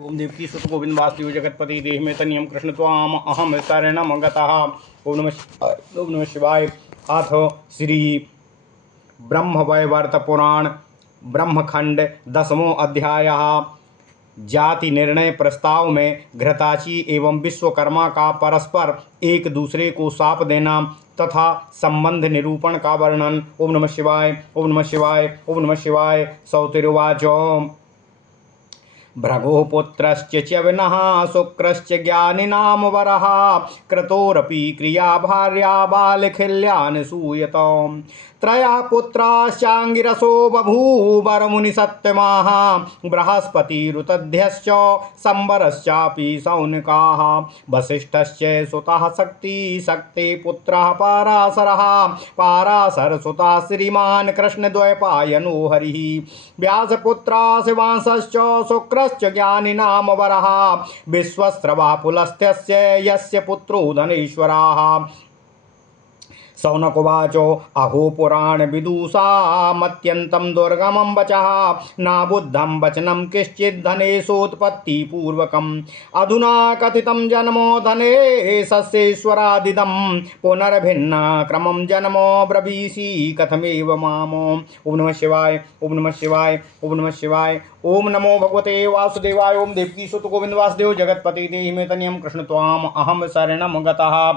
ओम देवकी सुत गोविंद वासुदेव जगतपति देह में तनियम कृष्ण त्वाम अहम शरणम गतः। ओम नमः शिवाय। अथ श्री ब्रह्मवैवर्त पुराण ब्रह्मखंड 10वां अध्याय। जाति निर्णय प्रस्ताव में घृताची एवं विश्वकर्मा का परस्पर एक दूसरे को शाप देना तथा संबंध निरूपण का वर्णन। ओम नमः शिवाय। ओम नमः शिवाय। ओम नमः शिवाय। सौतिरुवाच भृगो पुत्रश्च च्यवनः शुक्रश्च ज्ञानिनाम वरः क्रतोरपि क्रिया भार्या बालखिल्यान् सूयतम् त्रयः पुत्राश्चाङ्गिरसो बभूवरमुनि सत्यमाः बृहस्पतिरुतध्यश्च संवरश्चापि सौनकाः वसिष्ठश्च सुतः शक्ते पुत्रः पाराशरः पाराशरसुतः श्रीमान् कृष्णद्वैपायनो हरिः व्यासपुत्रः शिवांशश्च शुक्रश्च ज्ञानिनाम वरः विश्वस्रवः पुलस्त्यस्य यस्य पुत्रो धनेश्वराः। सौनकुवाचो अहो पुराण विदुषामत्यन्तं दुर्गमं वचः नाबुद्धं वचनं किश्चिद्धनेशोत्पत्तिपूर्वकम् अधुना कथितं जन्मो धनेशस्येश्वरादिदं पुनर्भिन्न क्रमं जन्मो ब्रवीषि कथमेव मामो। ओम नमः शिवाय। ओम नमः शिवाय। ओम नमः शिवाय। ओम नमो भगवते वासुदेवाय। ओम देवकी सुत गोविंद वासुदेव जगतपति देहि मे तनियं कृष्ण त्वाम अहम शरणं गतः।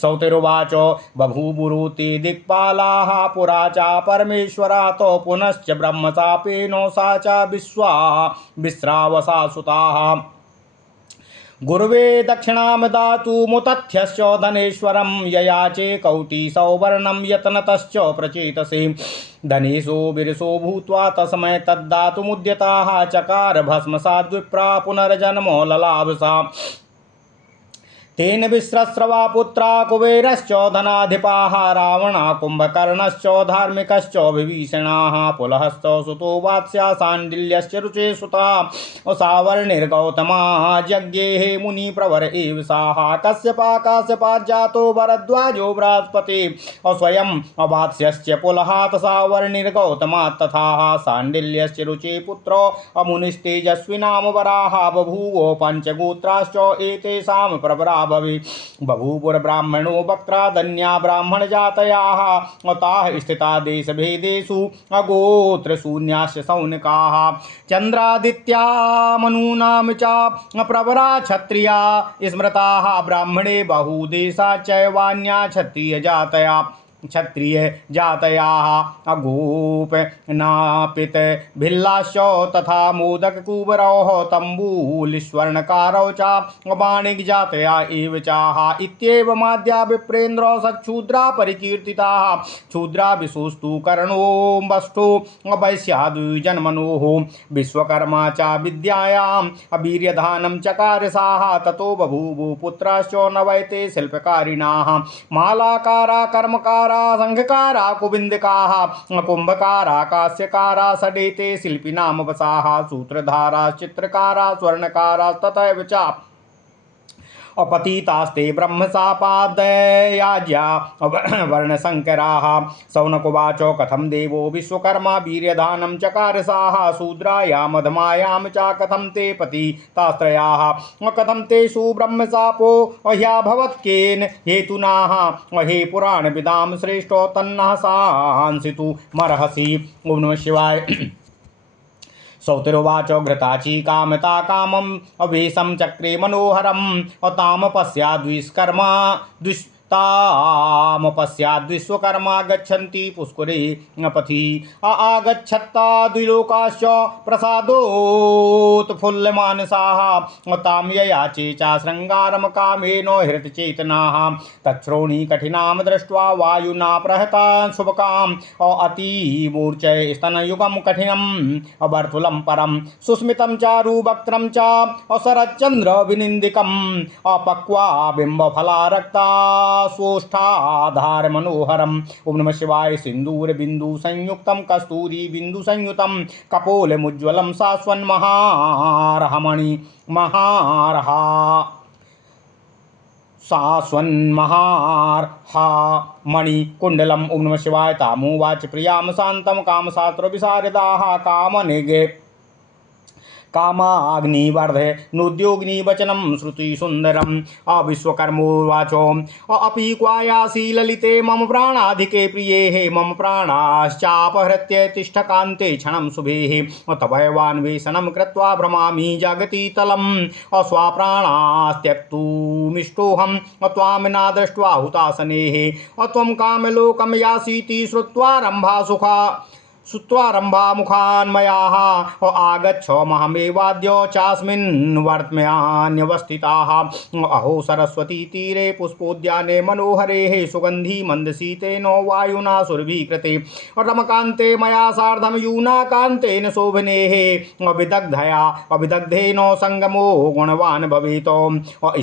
सौतिरुवाच बभूवुरुते दिक्पालाः पुरा च परमेश्वरा तो पुनश्च ब्रह्मचापेनो सा च विश्रावसा सुताः गुरुवे दक्षिणां दातुमुतथ्यश्च धनेश्वरं ययाचे कौटीसौवर्णं यत्नतश्च प्रचेतसे धनेशो विरसो भूत्वा तस्मै तद्दातुमुद्यताः चकार भस्मसात् विप्रा पुनर्जन्मो ललाभसा तेन विस्रस्रवा पुत्रा कुबेरश्च धनाधिपाः रावणा कुम्भकर्णश्च धार्मिकश्च विभीषणाः पुलहश्च सुतो वात्स्या शाण्डिल्यश्च रुचे सुता सावर्णिर्गौतमा यज्ञेः मुनिप्रवर एव साः कश्यपाजातो भरद्वाजो बृहस्पति स्वयं वात्स्यश्च पुलहात् सावर्णिर्गौतमात् तथा शाण्डिल्यश्च रुचे पुत्रो अमुनिस्तेजस्विनाम वराः बभूवो पञ्चगोत्राश्च एतेषां प्रवरा बभूवुर्ब्राह्मणो वक्त्रादन्या ब्राह्मण जातयाः ताः स्थिता देशभेदेषु अगोत्रशून्याश्च सौनकाः चन्द्रादित्या मनूनां च प्रवरा क्षत्रिया स्मृताः ब्राह्मणे बहुदेशा चैवान्या क्षत्रिय जातयाः अगोप नापित भिल्लाश्च तथा मोदक कुबरौ तम्बूलस्वर्णकारौ च वाणिज्य जातया एव चाः इत्येवमाद्या विप्रेन्द्र सक्षूद्रा परिकीर्तिताः क्षूद्रा विशोस्तु कर्णो वष्टो वैश्याद्विजन्मनोः विश्वकर्मा च विद्यायां वीर्यधानं चकारसाः ततो बभूवुः पुत्राश्च नवैते शिल्पकारिणाः मालाकारा कर्मकारा संघकारा कुबिंदकाः कुंभकारा कास्यकारा षडेते शिल्पिनाम वसाः सूत्रधारा चित्रकारा स्वर्णकारा तथैव च अपतितास्ते ब्रह्मशापादयाज्या वर्णशंकराः। सौनकुवाच कथं देवो विश्वकर्मा वीर्यधानं चकारसाः शूद्रायां मधमायां च कथं ते पतितास्त्रयाः कथं तेषु ब्रह्मशापो ह्यभवत्केन हेतुनाः हे पुराणविदां श्रेष्ठो तन्नः सांसितु मर्हसि। ओम नमः शिवाय। सौतिरुवाच घृताची कामता कामम अवेशम चक्रे मनोहरम ताम पश्याद्विष्कर्मा विश्वकर्मा गच्छन्ति पुष्करे पथि आगच्छत्ता द्विलोकाश्च प्रसादोत्फुल्लमानसाः तां ययाचे च शृङ्गारं कामेन हृतचेतनाः तच्छ्रोणी कठिनां दृष्ट्वा वायुना प्रहता शुभकाम् अतिमूर्छय स्तनयुगं कठिनं वर्तुलं परं सुस्मितं चारु वक्त्रं च शरच्चन्द्र विनिन्दिकम् अपक्वा बिम्बफला रक्ता स्वोष्ठाधार मनोहरम। ओम नमः शिवाय। सिंदूर बिंदु संयुक्तम कस्तूरी बिंदु संयुतम कपोलमुज्ज्वलम सास्वन्महारहमणि महारहा सास्वन्महारहा मणिकुंडलम। ओम नमः शिवाय। तामुवाच प्रियाम शांतम कामशास्त्र विशारदाः कामनिगे कामाग्निवर्धे नोद्योगिनी वचनं श्रुति सुंदरम। विश्वकर्मोवाचो अपि क्वायासि ललिते मम प्राणाधिके प्रिये हे मम प्राणाश्चापहृत्य तिष्ठ कान्ते क्षणं शुभे तवैवान्वेषणं कृत्वा भ्रमामि जगति तलम् स्वाप्राणास्त्यक्तुमिष्टोऽहं त्वां न दृष्ट्वा हुतासने त्वं कामलोकं यासीति श्रुत्वारम्भा मुखान्मयाः आगच्छ महमेवाद्य चास्मिन् वर्त्मयान्यवस्थिताः अहो सरस्वती तीरे पुष्पोद्याने मनोहरे सुगन्धी मन्दशीतेन वायुना सुरभिकृते रमकान्ते मया सार्धं यूनाकान्तेन शोभनेः अविदग्धेन संगमो गुणवान् भवेत्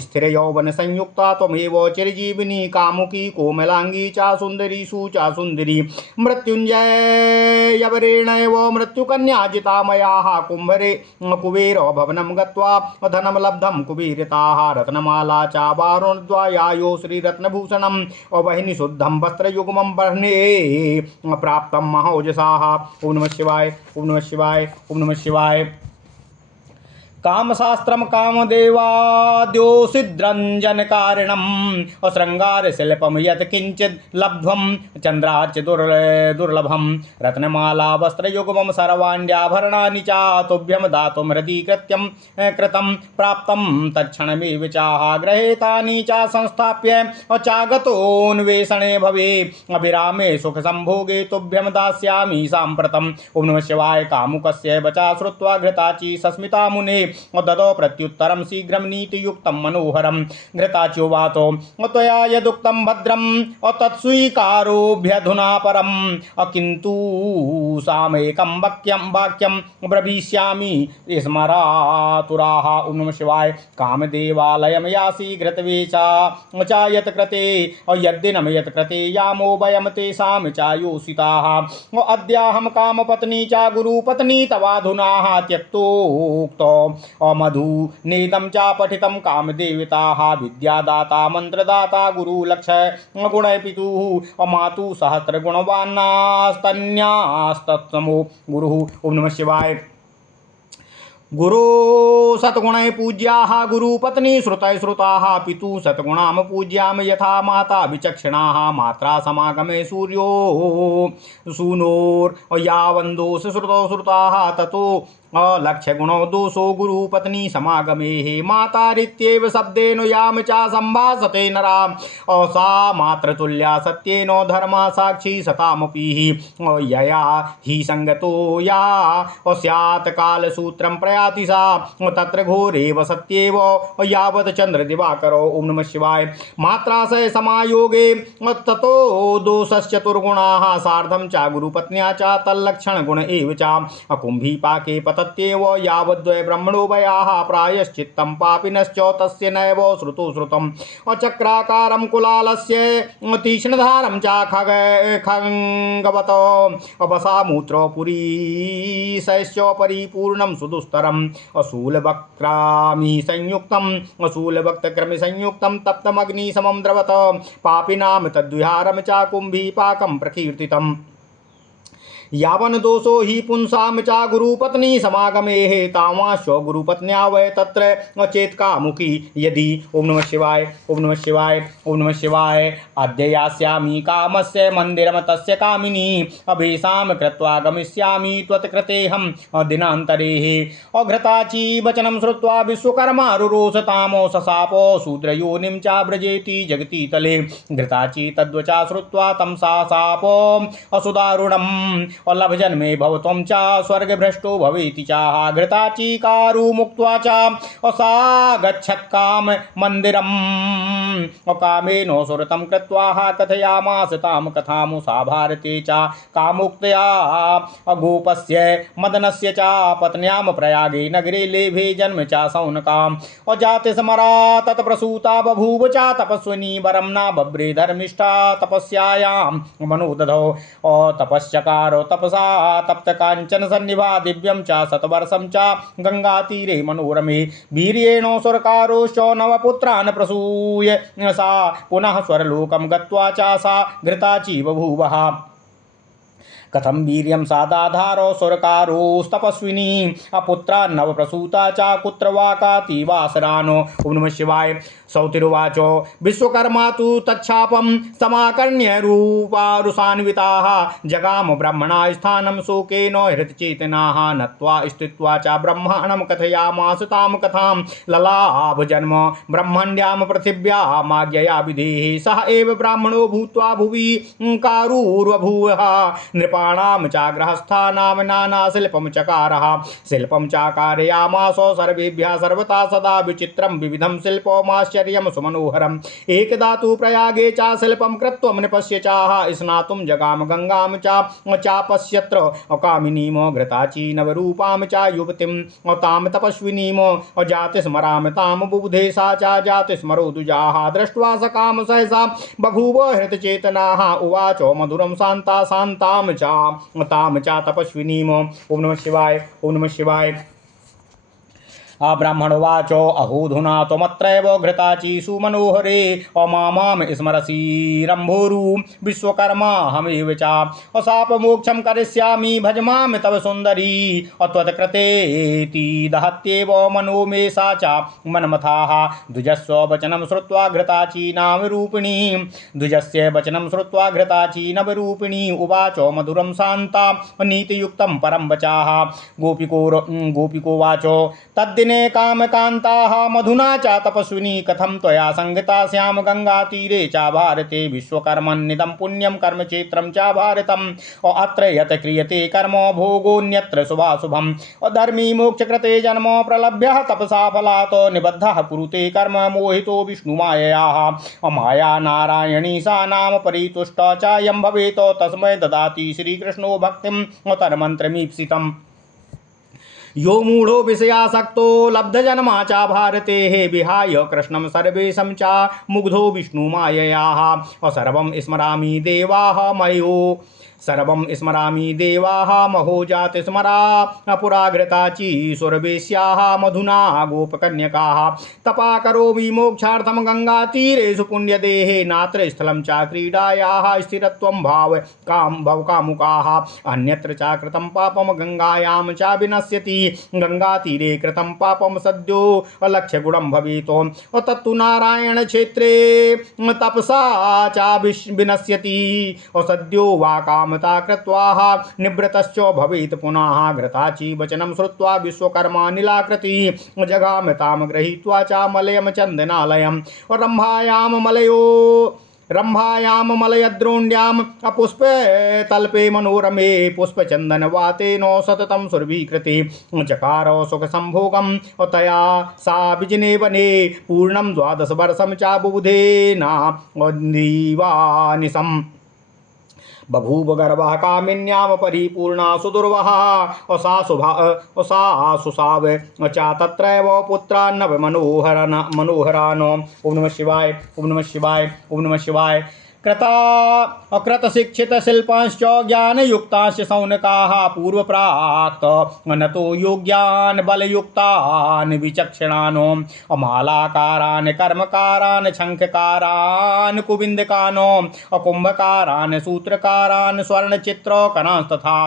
स्थिरयौवन संयुक्ता त्वमेव चिरजीविनी कामुकी कोमलांगी चा सुंदरी सुचा सुंदरी मृत्युंजय यवरेणैव मृत्युकन्या जिता मयाः कुम्भरे कुबेर भवनं गत्वा धनं लब्धं कुबेरिताः रत्नमाला चावारुणद्वयायो श्रीरत्नभूषणं वहिनी शुद्धं वस्त्रयुग्मं वर्णे प्राप्तं महोजसाः। ओम नमः शिवाय, ओम नमः शिवाय, ओम नमः शिवाय। कामशास्त्रम कामदेवाद्योषिद्रंजन कारणम श्रृंगार शिल्पम यत् किंचित लब्ध्वम चंद्राच दुर्लभम रत्नमाला वस्त्रयुग्मं सर्वाण्यभरणानि च तुभ्यं दातुं हृदि कृतं प्राप्तं तत्क्षणमेव चाह गृहीतानि च संस्थाप्य चागतोऽन्वेषणे भवे अभिरामे सुख संभोगे तुभ्यं दास्यामि साम्प्रतम्। ओम नमः शिवाय। कामुकस्य वचा श्रुत्वा घृताची सस्मिता मुने ददौ प्रत्युत्तरं शीघ्रं नीतियुक्तं मनोहरं। घृताच्युवाच त्वया यदुक्तं भद्रं तत्स्वीकारोऽभ्यधुना परं किन्तु सामैकं वाक्यं ब्रवीष्यामि स्मरातुराः। ओम नमः शिवाय। कामदेवालयं यासि घृतवेचा चायत कृते यद्दिनं यत् कृते यामो वयं तेषां चायोषिताः अद्याहं कामपत्नी च गुरुपत्नी तवाधुना त्यक्तोक्तो मधु नेदं च पठितं कामदेवताः विद्यादाता मंत्रदाता गुरुलक्ष गुणय पितुः मातु सहस्र गुणवान्नास्तन्यास्तत्समो गुरुः। ओम नमः शिवाय। गुरु सतगुणै पूज्याः गुरुपत्नी श्रुतै श्रुताः पितु सतगुणां पूज्याम यथा माता विचक्षणाः मात्रा समागमे सूर्यो सूनोर् यावन्दोष श्रुतौ श्रुताः ततो लक्ष्य गुणो दोषो गुरुपत्नी समागमे मातारित्येव शब्देन याम चा संभाषते नरा सा मातृतुल्या सत्येन धर्मा साक्षी सतामपि यया हि संगतो या स्यात् कालसूत्रं प्रयाति सा तत्र घोरेव सत्येव यावत् चंद्रदिवाकरो। ओम नमः शिवाय। मात्रा से समायोगे ततो दोषश्चतुर्गुणाः सार्धं च गुरुपत्न्या च तल्लक्षण गुण एव च कुंभीपाके तत्येव यावद्वै ब्रह्मणोभयाः प्रायश्चित्तं पापिनश्च तस्य नैव श्रुतं चक्राकारं कुलालस्य तीक्ष्णधारं च खङ्गवत वसामूत्रपुरीशैश्च परिपूर्णं सुदुस्तरम् अशूलवक्त्रामि संयुक्तं तप्तमग्निसमं द्रवत पापिनां तद्विहारं च कुम्भीपाकं प्रकीर्तितम् यावन दोषो हि पुंसाम चा गुरुपत्नी समागमे तामाश्व गुरुपत्न्या वै तत्र चेत्कामुकी यदि। ओम नमः शिवाय, ओम नमः शिवाय, ओम नमः शिवाय। अद्य यास्यामि कामस्य मन्दिरं तस्य कामिनी अभीसां कृत्वा गमिष्यामि त्वत्कृतेऽहं दिनान्तरे अघृताची वचनं श्रुत्वा विश्वकर्मा रुरोषतामो सशापो शूद्रयोनिं च व्रजेति जगति तले घृताची तद्वचा श्रुत्वा तं साशापो असुदारुणम् लभजन्मे भवत्वं च स्वर्गभ्रष्टो भवेति चाह घृताचीकारु मुक्त्वा च सा गच्छत्काम मन्दिरम् कामेन सुरतं कृत्वा कथयामास तां कथां सा भारते च कामुक्तया गोपस्य मदनस्य च पत्न्यां प्रयागे नगरे लेभे जन्म च सौनकाम् जाते स्मरा तत्प्रसूता बभूव च तपस्विनी वरं न बभ्रे धर्मिष्ठा तपस्यायां मनोदधौ तपश्चकारो तपसा तप्त कांचन सन्निभा दिव्यं च शतवर्षं च गंगातीरे मनोरमे वीर्येण सुरकारोश्च नवपुत्रान् प्रसूय सा पुनः स्वर्लोकं गत्वा च सा घृताची बभूवः कथम वीर्यं सादाधारो सुरकारोस्तपस्विनी अपुत्रा नवप्रसूता च कुत्र वा कातिवासरानो। ओम नमः शिवाय। सौतिरुवाचो विश्वकर्मा तु तच्छापं समाकर्ण्य रूपारुषान्विताः जगाम ब्रह्मणा स्थानं शोकेन हृतचेतनाः नत्वा स्थित्वा च ब्रह्माणं कथयामास तां कथां ललाभ जन्म ब्रह्मण्यां पृथिव्यामाज्ञया विधेः सः एव ब्राह्मणो भूत्वा भुवि कारुर्बभूवः नृपाणां च गृहस्थानां नानाशिल्पं चकारः शिल्पं चाकारयामास सर्वेभ्यः सर्वथा सदा विचित्रं विविधं शिल्पमाश्चर्यं सुमनोहरम् एकदा तु प्रयागे च शिल्पं कृत्वा नृपस्य चाह स्नातुं जगाम गंगां चापश्यत्र कामिनीं घृताची नवरूपां च युवतीं तां तपस्विनीं जातिस्मरां तां बुबुधे सा च जातिस्मरो दुजाः दृष्ट्वा स काम सहसा बभूव हृतचेतनाः उवाचो मधुरं शान्ता शान्तां च तपस्विनीम्। ओम नमः शिवाय। ओम नमः शिवाय। ब्राह्मणोवाचो अहोधुना त्वमत्रैव घृताची सुमनोहरे अमामां स्मरसि रम्भोरु विश्वकर्मा हमेव च अशापमोक्षं करिष्यामि भज मां तव सुन्दरी अत्वत्कृतेति दहत्येव मनो मे सा च मनमथाः द्विजस्व वचनं श्रुत्वा घृताची नामरूपिणी द्विजस्य वचनं श्रुत्वा घृताची नवरूपिणी उवाचो मधुरं शान्ता नीतियुक्तं परं वचाः गोपिकोवाचो तद्दिने कामकान्ताः मधुना च तपस्विनी कथं त्वया संगता स्याम गंगातीरे च भारते विश्वकर्मन्निदं पुण्यं कर्मक्षेत्रं च भारतम् अत्र यत् क्रियते कर्म भोगोऽन्यत्र शुभाशुभम् धर्मी मोक्षकृते जन्म प्रलभ्य तपसा फलात् निबद्धः कुरुते कर्म मोहितो विष्णुमाययाः माया नारायणी सा नाम परितुष्ट च यं भवेत् तस्मै ददाति श्रीकृष्णो भक्तिं तन्मन्त्रमीप्सितम् यो मूढ़ो विषयासक्तो लब्धजन्मा च भारते विहाय कृष्णं सर्वेशं च मुग्धो विष्णुमाययाः सर्वं स्मरामि देवाः मयो सर्वं स्मरामि देवाः महो जाति स्मरा पुराघृताची सुरवेश्याः मधुना गोपकन्यकाः तपा करोमि मोक्षार्थं गंगातीरेषु पुण्यदेहे नात्र स्थलं च क्रीडायाः स्थिरत्वं भवकामुकाः अन्यत्र च कृतं पापं गंगायां च विनश्यति गंगातीरे कृतं पापं सद्यो लक्ष्यगुणं भवेत् तत्तु नारायण क्षेत्रे तपसा च विनश्यति सद्यो वा कामता कृत्वाः निवृतश्च भवेत् पुनः घृताची वचनं श्रुत्वा विश्वकर्मा नीलाकृति जगाम तां गृहीत्वा च मलयं चन्दनालयं रम्भायां मलयद्रोण्याम् अपुष्पे तल्पे मनोरमे पुष्पचन्दनवातेन सततं सुरभिकृते चकार सुखसंभोगं तया सा विजने वने पूर्णं 12 वर्षं च बुबुधेना दीवानिशम् बभूव गर्भः कामिन्यां परिपूर्णा सुदुर्वः सा सुसाव च तत्रैव पुत्रान्नव मनोहरान्। ओम नमः शिवाय। ओम नमः शिवाय। ओम नमः शिवाय। कृतशिक्षित शिल्पांश्च ज्ञानयुक्तांश्च शौनकाः पूर्वप्राक् नतो योग्यान् बलयुक्तान् विचक्षणान् अमालाकारान् कर्मकारान् शङ्खकारान् कुबिन्दकान् अकुम्भकारान् सूत्रकारान् स्वर्णचित्रकरांस्तथा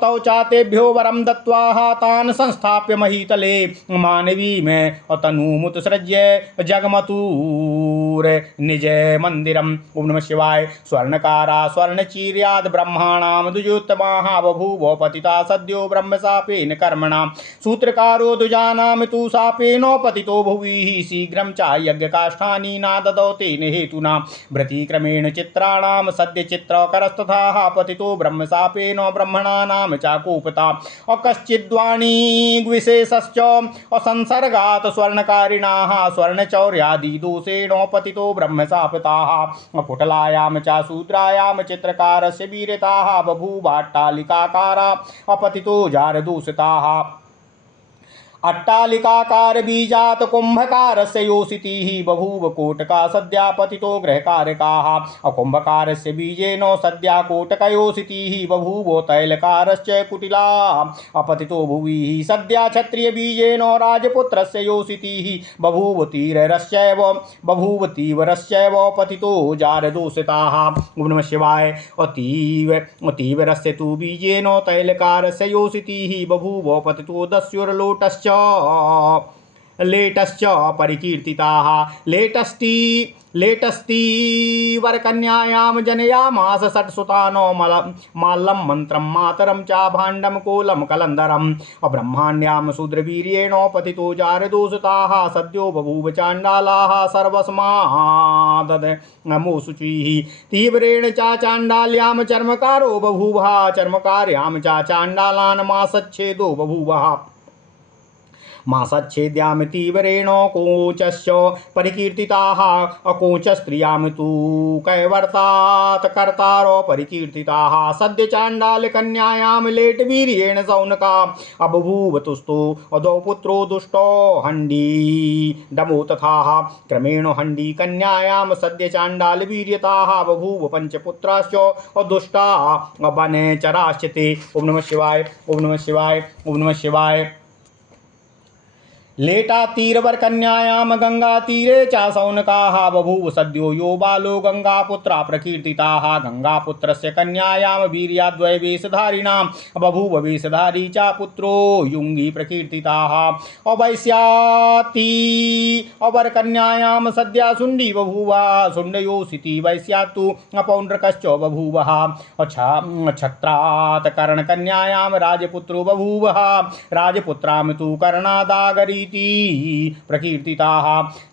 तौ चातेभ्यो वरं दत्त्वा तान् संस्थाप्य महीतले मानवी में तनूमुत्सृज्य जगमतुर निज मंदिरम्। ओम नमः शिवाय। स्वर्णकारा स्वर्णचीर्याद् ब्रह्माणां द्विजोत्तमाः बभूव पतिता सद्यो ब्रह्मशापेन कर्मणा सूत्रकारो द्विजानां तु शापेन पतितो भुवि शीघ्रं च यज्ञकाष्ठानि नाददौ तेन हेतुना भृतिक्रमेण चित्राणां सद्य चित्रकरस्तथा पतितो ब्रह्मशापेन ब्रह्मणानां च कूपता कश्चिद्वाणी विशेषश्च असंसर्गात् स्वर्णकारिणाः स्वर्णचौर्यादि दोषेण पतितो ब्रह्मशापिताः कुटलायां च शूद्रायां चित्रकारस्य वीरताः बभूवाट्टालिकाकारा अपतितो जारदूषिताः अट्टालिकाकार बीजात कुंभकारस्य योषितिः बभूव कोटका सद्या पतितो गृहकारकाः अकुंभकारस्य बीजेन सद्या कोटकयोषितिः बभूव तैलकारस्य कुटिला अपतितो भुवि सद्या क्षत्रिय बीजेन राजपुत्रस्य योषितिः बभूव तीव्रस्यैव पतितो जारदूषिताः। ओम नमः शिवाय। तीव्रस्य तु बीजेन तैलकारस्य योषितिः बभूव पतितो दस्युर्लोटश्च लेटश्च परिकीर्तिताः। लेटस्तीवरकन्यायां जनयामास षट्सुतानो माल्लं मन्त्रं मातरं च भाण्डं कोलं कलन्दरम् ब्रह्माण्यां शूद्रवीर्येण पतितो जारदूषिताः सद्यो बभूव चाण्डालाः सर्वस्मादमोशुचिः तीव्रेण च चाण्डाल्यां चर्मकारो बभूव चर्मकार्यां च चाण्डालान् मासच्छेदो बभूव मासच्छेद्यां तीव्रेण कोचस्य परिकीर्तिताः अकोचस्त्रियां तु कैवर्तात् कर्तारो परिकीर्तिताः सद्य चाण्डालकन्यायां लेटवीर्येण सौनका अबभूव तुस्तो अदौ पुत्रो दुष्टो हण्डी डमो तथा क्रमेण हण्डी कन्यायां सद्य चाण्डालवीर्यताः बभूव पञ्चपुत्राश्च दुष्टा वनचराश्च ते। ओम नमः शिवाय। ओम नमः शिवाय। ओम नमः शिवाय। लेटा तीरवर कन्यायाम गंगा तीरे च सौनकाः बभूव सद्यो यो बालो गंगापुत्रा प्रकीर्तिताः गंगापुत्रस्य कन्यायाम वीर्याद्वय वेशधारिणां बभूव वेशधारी च पुत्रो युंगी प्रकीर्तिताः अवैस्याति अवर कन्यायाम सद्या सुंडी बभूव सुंडयोषिति वैस्यातु अपौंड्रकश्च बभूव छत्रात् कर्णकन्यायाम राजपुत्रो बभूव राजपुत्रां तु कर्णादागरी प्रकीर्तिताः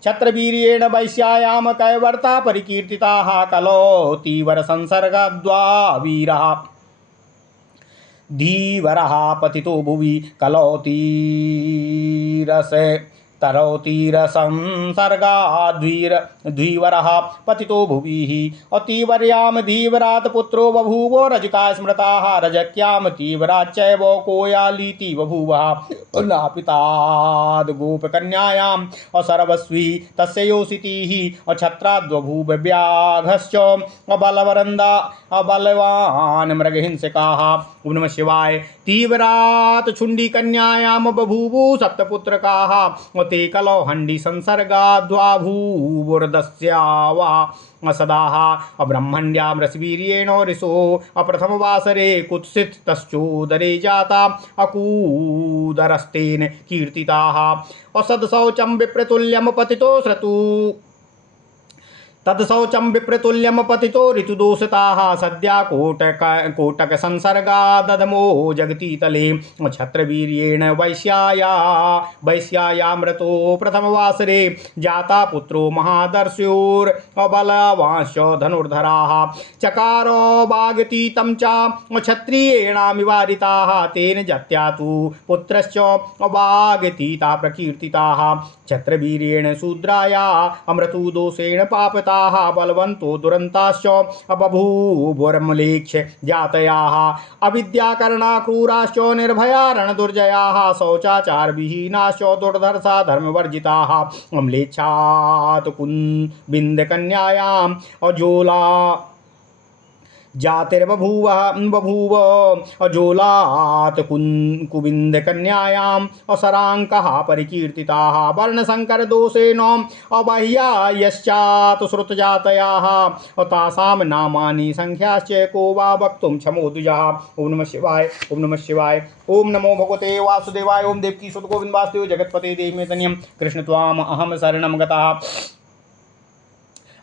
छत्रवीर्येण वैश्यायाम कैवर्ता परिकीर्तिताः कलो तीव्र संसर्गद्वा वीरः धीवरः पतितो भुवि कलौतीरसे तरौतीरसंसर्गाद्वीरः पतितो भुविः अतीवर्यां धीवरात् पुत्रो बभूव रजका स्मृताः रजक्यां तीव्राच्चैव कोयालीति बभूव नापिताद् गोपकन्यायाम् असर्वस्वी तस्य योषितिः अछत्राद्बभूव व्याघश्च अबलवान् मृगहिंसकाः। ओम नमः शिवाय। तीव्रात् छुंडी कन्यायां बभूव सप्तपुत्रकाः ते कलौ हंडी संसर्गाद्वाभूवुर्दस्यावा सदाः अब्रह्मण्यां रसवीर्येण ऋषो अप्रथमवासरे कुत्सित तश्चोदरे जाता अकूदरस्तेन कीर्तिताः असदशौचं विप्रतुल्यं पतितो श्रतु तत्शौचं विप्रतुल्यं पतितो ऋतुदोषिताः सद्या कोटक संसर्गा ददमो जगतीतले छत्रवीर्येण वैश्यायामृतो प्रथमवासरे जाता पुत्रो महादर्श्योर्बलवांश्च धनुर्धराः चकारो वागतीतं च क्षत्रियेणामिवारिताः तेन जत्या तु पुत्रश्च वागतीता प्रकीर्तिताः छत्रवीर्येण शूद्राया अमृतोदोषेण पापता बलवंतो दुरंताश्च बभूवुर्मलेक्ष जातयाः अविद्याकरणा क्रूराश्च निर्भया रणदुर्जयाः शौचाचार विहीनाश्च दुर्धर्षा धर्मवर्जिताः अम्लेच्छात् कुन्बिन्दकन्यायाम् अजोला जातिर्बभूव अजोलात् कुविंदकन्यायाम् असराङ्कः परिकीर्तिताः वर्णशंकरदोषेण अबाह्यायश्चात् श्रुतजातयाः तासां नामानि संख्याश्च को वा वक्तुं क्षमो द्विजः। ओम नमः शिवाय। ओम नमः शिवाय। ओम नमो भगवते वासुदेवाय। ओम देवकी सुत गोविंद वासुदेव जगत्पते देहि मे तनियं कृष्ण त्वाम अहम शरणं गतः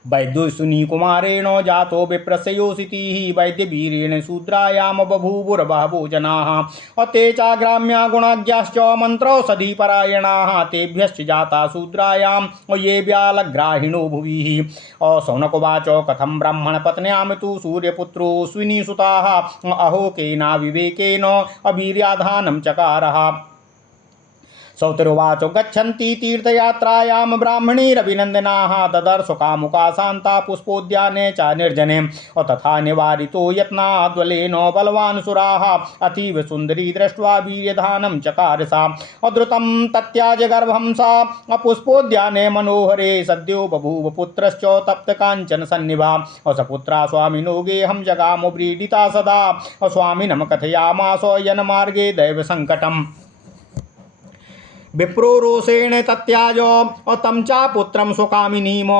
वैद्युसुनी कुमारेण जातो विप्रस्य योषितिः वैद्यवीरेण शूद्रायां बभूवुर्बहवो जनाः अते चाग्राम्या गुणाज्ञाश्च मन्त्रौषधिपरायणाः तेभ्यश्च जाता शूद्रायां ये व्यालग्राहिणो भुविः शौनकोवाच कथं ब्राह्मणपत्न्यां तु सूर्यपुत्रो स्विनीसुताः अहो केनाविवेकेन अवीर्याधानं चकारः सौतिरुवाच गच्छन्ति तीर्थयात्रायां ब्राह्मणीरभिनन्दनाः ददर्श कामुका शान्ता पुष्पोद्याने च निर्जने तथा निवारितो यत्नाद्वलेन बलवान् सुराः अतीव सुन्दरी दृष्ट्वा वीर्यधानं चकार सा अद्रुतं तत्याज गर्भं सा पुष्पोद्याने मनोहरे सद्यो बभूव पुत्रश्च तप्त काञ्चन सन्निभा सपुत्रा स्वामिनो गेहं जगामो व्रीडिता सदा स्वामिनं कथयामास यनमार्गे दैव संकटम् विप्रो रोषेण तत्याज तं चा पुत्रं स्वकामिनीम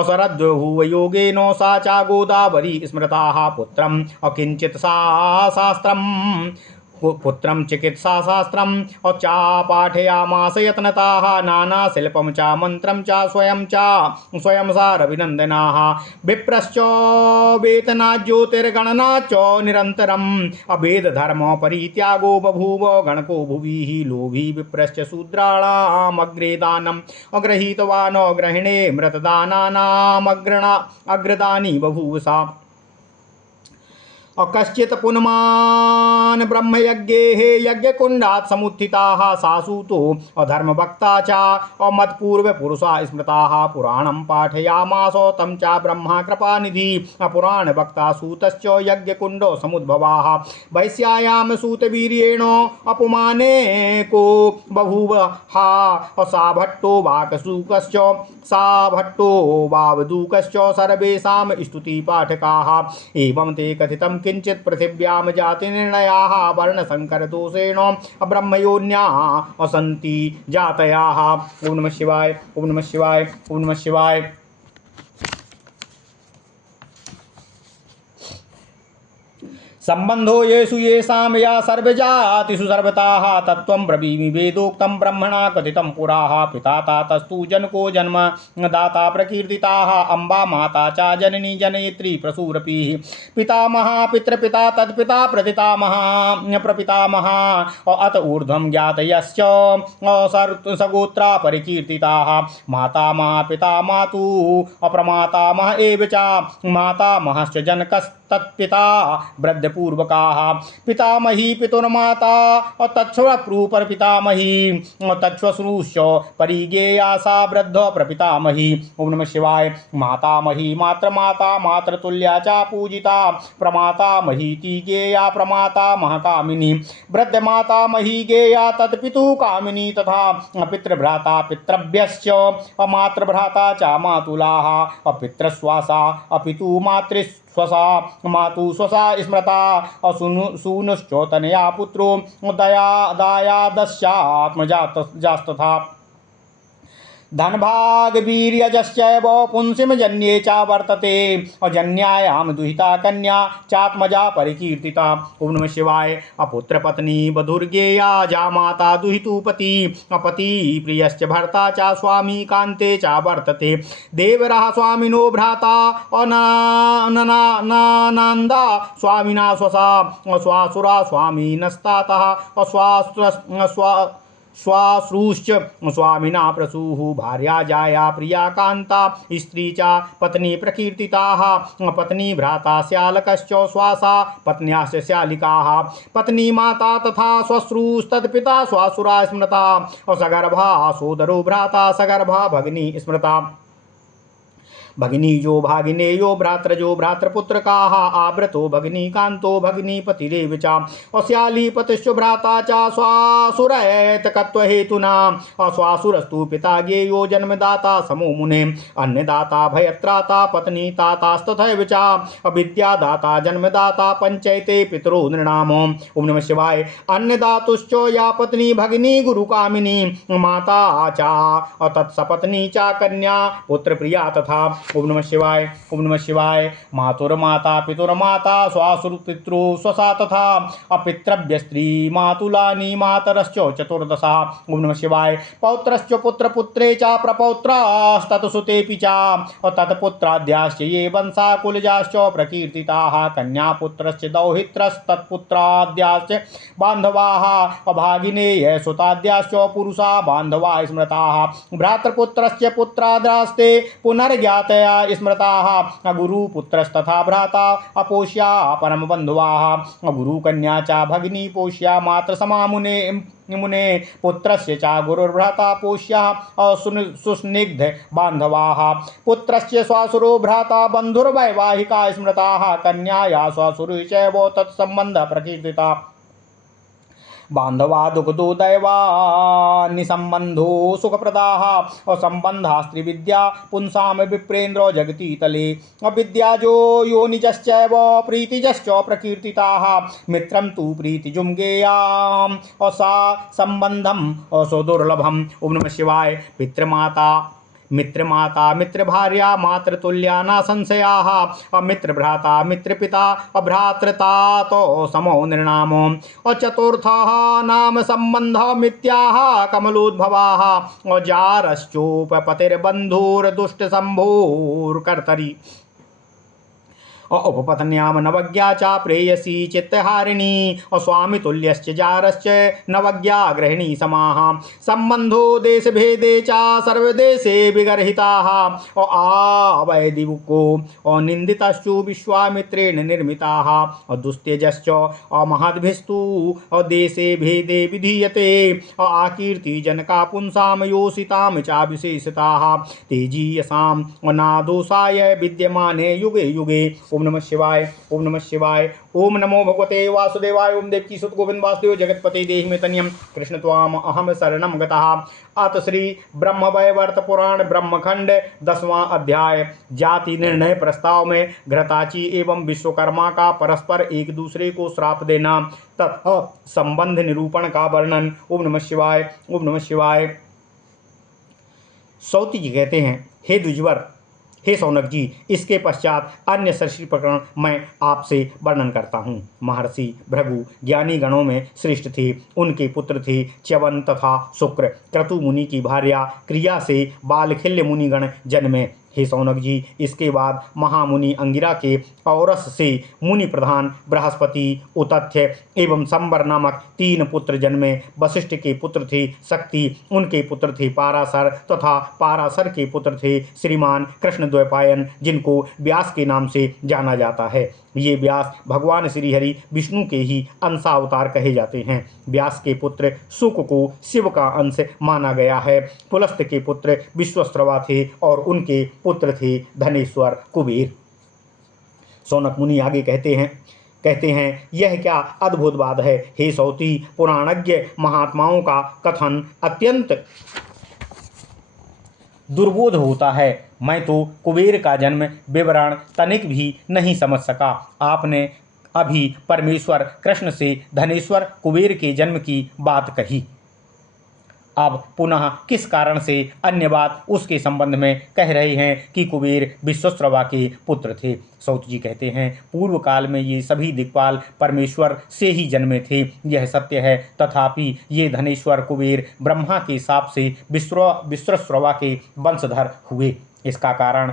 असरद्बभूव योगेन सा चा गोदावरी स्मृताः पुत्रम् अकिञ्चित् सा शास्त्रम् पुत्रं चिकित्साशास्त्रं चापाठयामास यत्नताः नानाशिल्पं च मन्त्रं च स्वयं सा रविनन्दनाः विप्रश्च वेतना ज्योतिर्गणना च निरन्तरम् अभेदधर्म परित्यागो बभूव गणको भुवि लोभी विप्रश्च शूद्राणामग्रे दानम् अगृहीतवान् ग्रहिणे मृतदानानामग्रदानी बभूव सा कश्चित् पुनमान् ब्रह्मयज्ञे यज्ञकुण्डात् समुत्थिताः सासूतो अधर्मभक्ता च मत्पूर्वपुरुषा स्मृताः पुराणं पाठयामास तं च ब्रह्मा कृपानिधि पुराणभक्ता सूतश्च यज्ञकुण्डो समुद्भवाः वैश्यायां सूतवीर्येण अपमाने को बभूव हा सा भट्टो वावदूकश्च सर्वेषां स्तुतिपाठकाः एवं ते कथितं किंचित पृथिव्यां जाति निर्णयाः वर्ण संकर दोषेण ब्रह्मयोन्या असंति जातयाः। ओम नमः शिवाय, ओम नमः शिवाय, ओम नमः शिवाय। संबंधो येषु येषां या सर्वजातिषु सर्वताः तत्त्वं ब्रवीमि वेदोक्तं ब्रह्मणा कथितं पुराः पिता तातस्तु जनको जन्म दाता प्रकीर्तिताः अम्बा माता च जननी जनयित्री प्रसूरपीः पितामहा पितृपिता तत्पिता प्रपितामहा प्रपितामहा अत ऊर्ध्वं ज्ञातयश्च सगोत्रा परिकीर्तिताः मातामहा पिता मातुः अप्रमातामह एव च मातामहश्च जनकस्तत्पिता वृद्धपूर्वकाः पितामही पितुर्माता तच्छ्वप्रूपर पितामही तच्छ्वश्रूश्च परिगेया सा वृद्ध प्रपितामही। ओम नमः शिवाय। मातामही मात्रमाता मातृतुल्या च पूजिता प्रमातामहीति गेया प्रमाता महकामिनी वृद्धमातामही गेया तत्पितुः कामिनी तथा पितृभ्राता पितृभ्यश्च मातृभ्राता च मातुलाः पितृश्वासा अपितु मातृस्वसा मातु स्वसा स्मृता सूनुश्चोतनया पुत्रो दायादस्यात्मजास्तथा धनभाग वीर्यजश्चैव पुंसिम जन्ये च वर्तते अजन्यायां दुहिता कन्या चात्मजा परिकीर्तिता। ओम नमः शिवाय। अपुत्र पत्नी वधुर्गेया जामाता दुहितुपति अपति प्रियश्च भर्ता च स्वामी कान्ते च वर्तते देवरः स्वामिनो भ्राता अननानन्दा स्वामिना स्वसा स्वासुरा स्वामीनस्तातः स्वाश्रूश्च स्वामिना प्रसूः भार्या जाया प्रिया कांता स्त्री च पत्नी प्रकीर्तिताः पत्नी भ्राता श्यालकश्च स्वासा पत्न्याश्च श्यालिकाः पत्नी माता तथा श्वश्रूस्तत्पिता स्वासुरा स्मृता सगर्भा सोदरो भ्राता सगर्भा भगिनी स्मृता भगिनीजो भागिनेयो भ्रातृजो भ्रातृपुत्रकाः आवृतो भगिनीकान्तो भगिनीपतिरेव च अश्यालीपतिश्च भ्राता च स्वासुरैतकत्वहेतुना स्वासुरस्तु पिता ज्ञेयो जन्मदाता समो मुने अन्नदाता भयत्राता पत्नी तातास्तथैव च अविद्यादाता जन्मदाता पंचैते पितरो नृणाम। ओम नमः शिवाय। अन्नदातुश्च या पत्नी भगिनी गुरुकामिनी माता च तत्सपत्नी च कन्या पुत्रप्रिया तथा। ओम नमः शिवाय, ओम नमः शिवाय। मातुर्माता पितुर्माता स्वासुरपितृ स्वसा तथा अपितृभ्य स्त्री मातुलानी मातरश्च चतुर्दशा। ओम नमः शिवाय। पौत्रश्च पुत्रपुत्रे च प्रपौत्रास्तत्सुतेऽपि च तत्पुत्राद्याश्च ये वंशाकुलजाश्च प्रकीर्तिताः कन्यापुत्रश्च दौहित्रस्तत्पुत्राद्याश्च बान्धवाः अभागिनेय सुताद्याश्च पुरुषा बान्धवा स्मृताः भ्रातृपुत्रश्च पुत्राद्यास्ते पुनर्ज्ञात जातया स्मृताः गुरुपुत्रस्तथा भ्राता अपोष्या परमबन्धुवाः गुरुकन्या च भगिनी पोष्या मातृसमा मुने पुत्रस्य च गुरुर्भ्राता पोष्या सुस्निग्ध बान्धवाः पुत्रस्य श्वासुरो भ्राता बन्धुर्वैवाहिका स्मृताः कन्याया श्वासुरो चैव तत्सम्बन्ध प्रकीर्तिता बान्धवा दुःखदो दैवा निसम्बन्धो सुखप्रदाः असम्बन्धास्त्रिविद्या पुंसां विप्रेन्द्र जगति तले अविद्याजो योनिजश्चैव प्रीतिजश्च प्रकीर्तिताः मित्रं तु प्रीतिजुं गेयाम् असा सम्बन्धम् असुदुर्लभम्। ओम नमः शिवाय। मित्रमाता मित्रभार्या मातृतुल्या न संशयाः अमित्रभ्राता मित्रपिता अभ्रातृता तो समो निर्णामो अचतुर्थः नाम सम्बन्धः मिथ्याः कमलोद्भवाः अजारश्चोपपतिर्बन्धुर्दुष्टशम्भुर्कर्तरि उपपत्न्याम नवज्ञा च प्रेयसी चित्तहारिणी स्वामितुल्यश्च जारश्च नवज्ञा गृहिणी समाः सम्बन्धो देशभेदे च सर्वदेशे विगर्हिताः आवैदिको अनिन्दितश्चु विश्वामित्रेण निर्मिताः दुस्तेजश्च महद्भिस्तु देशे भेदे विधीयते आकीर्तिजनका पुंसां योषितां च विशेषताः तेजीयसां नादोषाय विद्यमाने युगे युगे। ओम नमः शिवाय। ओम नमः शिवाय। ओम नमो भगवते वासुदेवाय। ओम देवकी सुत गोविंद वासुदेव जगतपते देहि मे तनियम कृष्ण त्वाम अहम शरणम गतः। अत श्री ब्रह्मवैवर्त पुराण ब्रह्मखंड 10वां अध्याय जाति निर्णय प्रस्ताव में घृताची एवं विश्वकर्मा का परस्पर एक दूसरे को श्राप देना तथा संबंध निरूपण का वर्णन। ओम नमः शिवाय। ओम नमः शिवाय। सौती जी कहते हैं, हे द्विजवर, हे सौनक जी, इसके पश्चात अन्य सृष्टि प्रकरण मैं आपसे वर्णन करता हूँ। महर्षि भृगु ज्ञानी गणों में श्रेष्ठ थे। उनके पुत्र थे च्यवन तथा शुक्र। क्रतु मुनि की भार्या क्रिया से बालखिल्य मुनिगण जन्मे। हे सौनक जी, इसके बाद महामुनि अंगिरा के औरस से मुनि प्रधान बृहस्पति, उतथ्य एवं संबर नामक 3 पुत्र जन्मे। वशिष्ठ के पुत्र थे शक्ति, उनके पुत्र थे पाराशर तथा पाराशर के पुत्र थे श्रीमान कृष्णद्वैपायन, जिनको व्यास के नाम से जाना जाता है। ये व्यास भगवान श्रीहरि विष्णु के ही अंशावतार कहे जाते हैं। व्यास के पुत्र शुक को शिव का अंश माना गया है। पुलस्त के पुत्र विश्वश्रवा थे और उनके पुत्र थे धनेश्वर कुबेर। सौनक मुनि आगे कहते हैं यह क्या अद्भुत बात है। हे सौती, पुराणज्ञ महात्माओं का कथन अत्यंत दुर्बोध होता है। मैं तो कुबेर का जन्म विवरण तनिक भी नहीं समझ सका। आपने अभी परमेश्वर कृष्ण से धनेश्वर कुबेर के जन्म की बात कही, अब पुनः किस कारण से अन्य बात उसके संबंध में कह रहे हैं कि कुबेर विश्वश्रवा के पुत्र थे। सौत जी कहते हैं, पूर्व काल में ये सभी दिक्पाल परमेश्वर से ही जन्मे थे, यह सत्य है। तथापि ये धनेश्वर कुबेर ब्रह्मा के शाप से विश्वश्रवा के वंशधर हुए। इसका कारण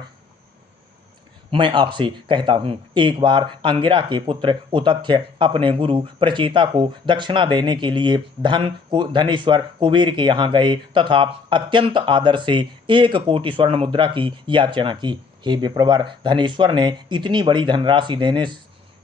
मैं आपसे कहता हूँ। एक बार अंगिरा के पुत्र उतथ्य अपने गुरु प्रचेता को दक्षिणा देने के लिए धनेश्वर कुबेर के यहाँ गए तथा अत्यंत आदर से 1 कोटि स्वर्ण मुद्रा की याचना की। हे विप्रवर, धनेश्वर ने इतनी बड़ी धनराशि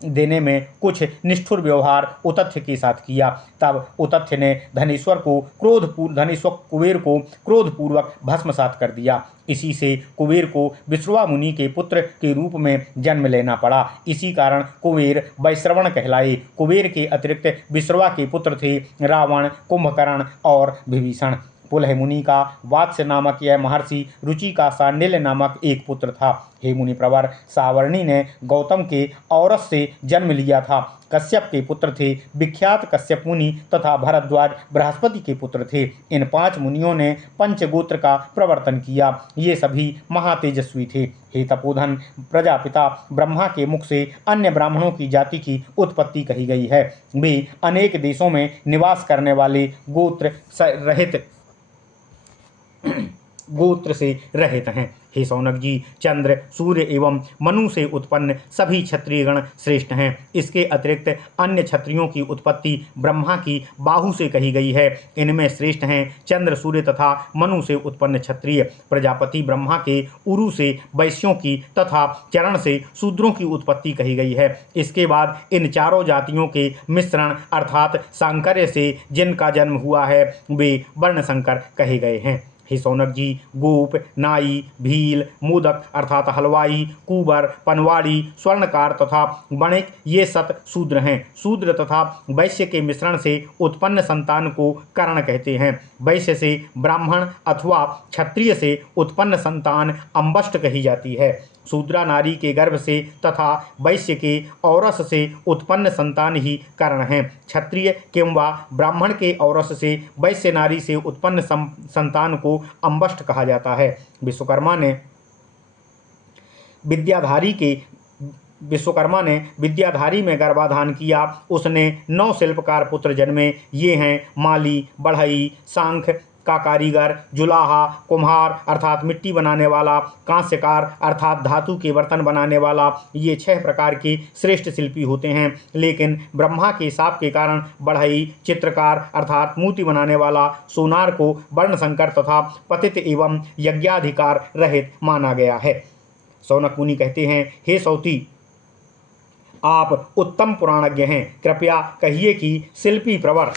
देने में कुछ निष्ठुर व्यवहार उतथ्य के साथ किया। तब उतथ्य ने धनेश्वर कुबेर को क्रोधपूर्वक भस्मसात कर दिया। इसी से कुबेर को विश्रवा मुनि के पुत्र के रूप में जन्म लेना पड़ा। इसी कारण कुबेर वैश्रवण कहलाए। कुबेर के अतिरिक्त विश्रवा के पुत्र थे रावण, कुंभकर्ण और विभीषण। पुलह मुनि का वात्स्य नामक यह महर्षि रुचि का सांडिल्य नामक एक पुत्र था। हे मुनि प्रवर, सावर्णी ने गौतम के औरस से जन्म लिया था। कश्यप के पुत्र थे विख्यात कश्यप मुनि तथा भरद्वाज बृहस्पति के पुत्र थे। इन 5 मुनियों ने पंचगोत्र का प्रवर्तन किया। ये सभी महातेजस्वी थे। हे तपोधन, प्रजापिता ब्रह्मा के मुख से अन्य ब्राह्मणों की जाति की उत्पत्ति कही गई है। वे अनेक देशों में निवास करने वाले गोत्र रहित गोत्र से रहित हैं। हे शौनक जी, चंद्र, सूर्य एवं मनु से उत्पन्न सभी क्षत्रियगण श्रेष्ठ हैं। इसके अतिरिक्त अन्य क्षत्रियों की उत्पत्ति ब्रह्मा की बाहु से कही गई है। इनमें श्रेष्ठ हैं चंद्र, सूर्य तथा मनु से उत्पन्न क्षत्रिय। प्रजापति ब्रह्मा के उरु से वैश्यों की तथा चरण से शूद्रों की उत्पत्ति कही गई है। इसके बाद इन चारों जातियों के मिश्रण अर्थात सांकर्य से जिनका जन्म हुआ है वे वर्णशंकर कहे गए हैं। हे शौनक जी, गोप, नाई, भील, मोदक अर्थात हलवाई, कुबर, पनवाड़ी, स्वर्णकार तथा वणिक ये सत शूद्र हैं। शूद्र तथा वैश्य के मिश्रण से उत्पन्न संतान को कर्ण कहते हैं। वैश्य से ब्राह्मण अथवा क्षत्रिय से उत्पन्न संतान अंबष्ट कही जाती है। शूद्रा नारी के गर्भ से तथा वैश्य के औरस से उत्पन्न संतान ही कर्ण हैं। क्षत्रिय किंवा ब्राह्मण के औरस से वैश्य नारी से उत्पन्न संतान को अंबष्ट कहा जाता है। विश्वकर्मा ने विद्याधारी में गर्भाधान किया। उसने 9 शिल्पकार पुत्र जन्मे। ये हैं माली, बढ़ई, सांख का कारीगर, जुलाहा, कुम्हार अर्थात मिट्टी बनाने वाला, कांस्यकार अर्थात धातु के बर्तन बनाने वाला। ये 6 प्रकार के श्रेष्ठ शिल्पी होते हैं। लेकिन ब्रह्मा के शाप के कारण बढ़ई, चित्रकार अर्थात मूर्ति बनाने वाला, सोनार को वर्णशंकर तथा पतित एवं यज्ञाधिकार रहित माना गया है। शौनक मुनि कहते हैं, हे सौती, आप उत्तम पुराणज्ञ हैं। कृपया कहिए कि शिल्पी प्रवर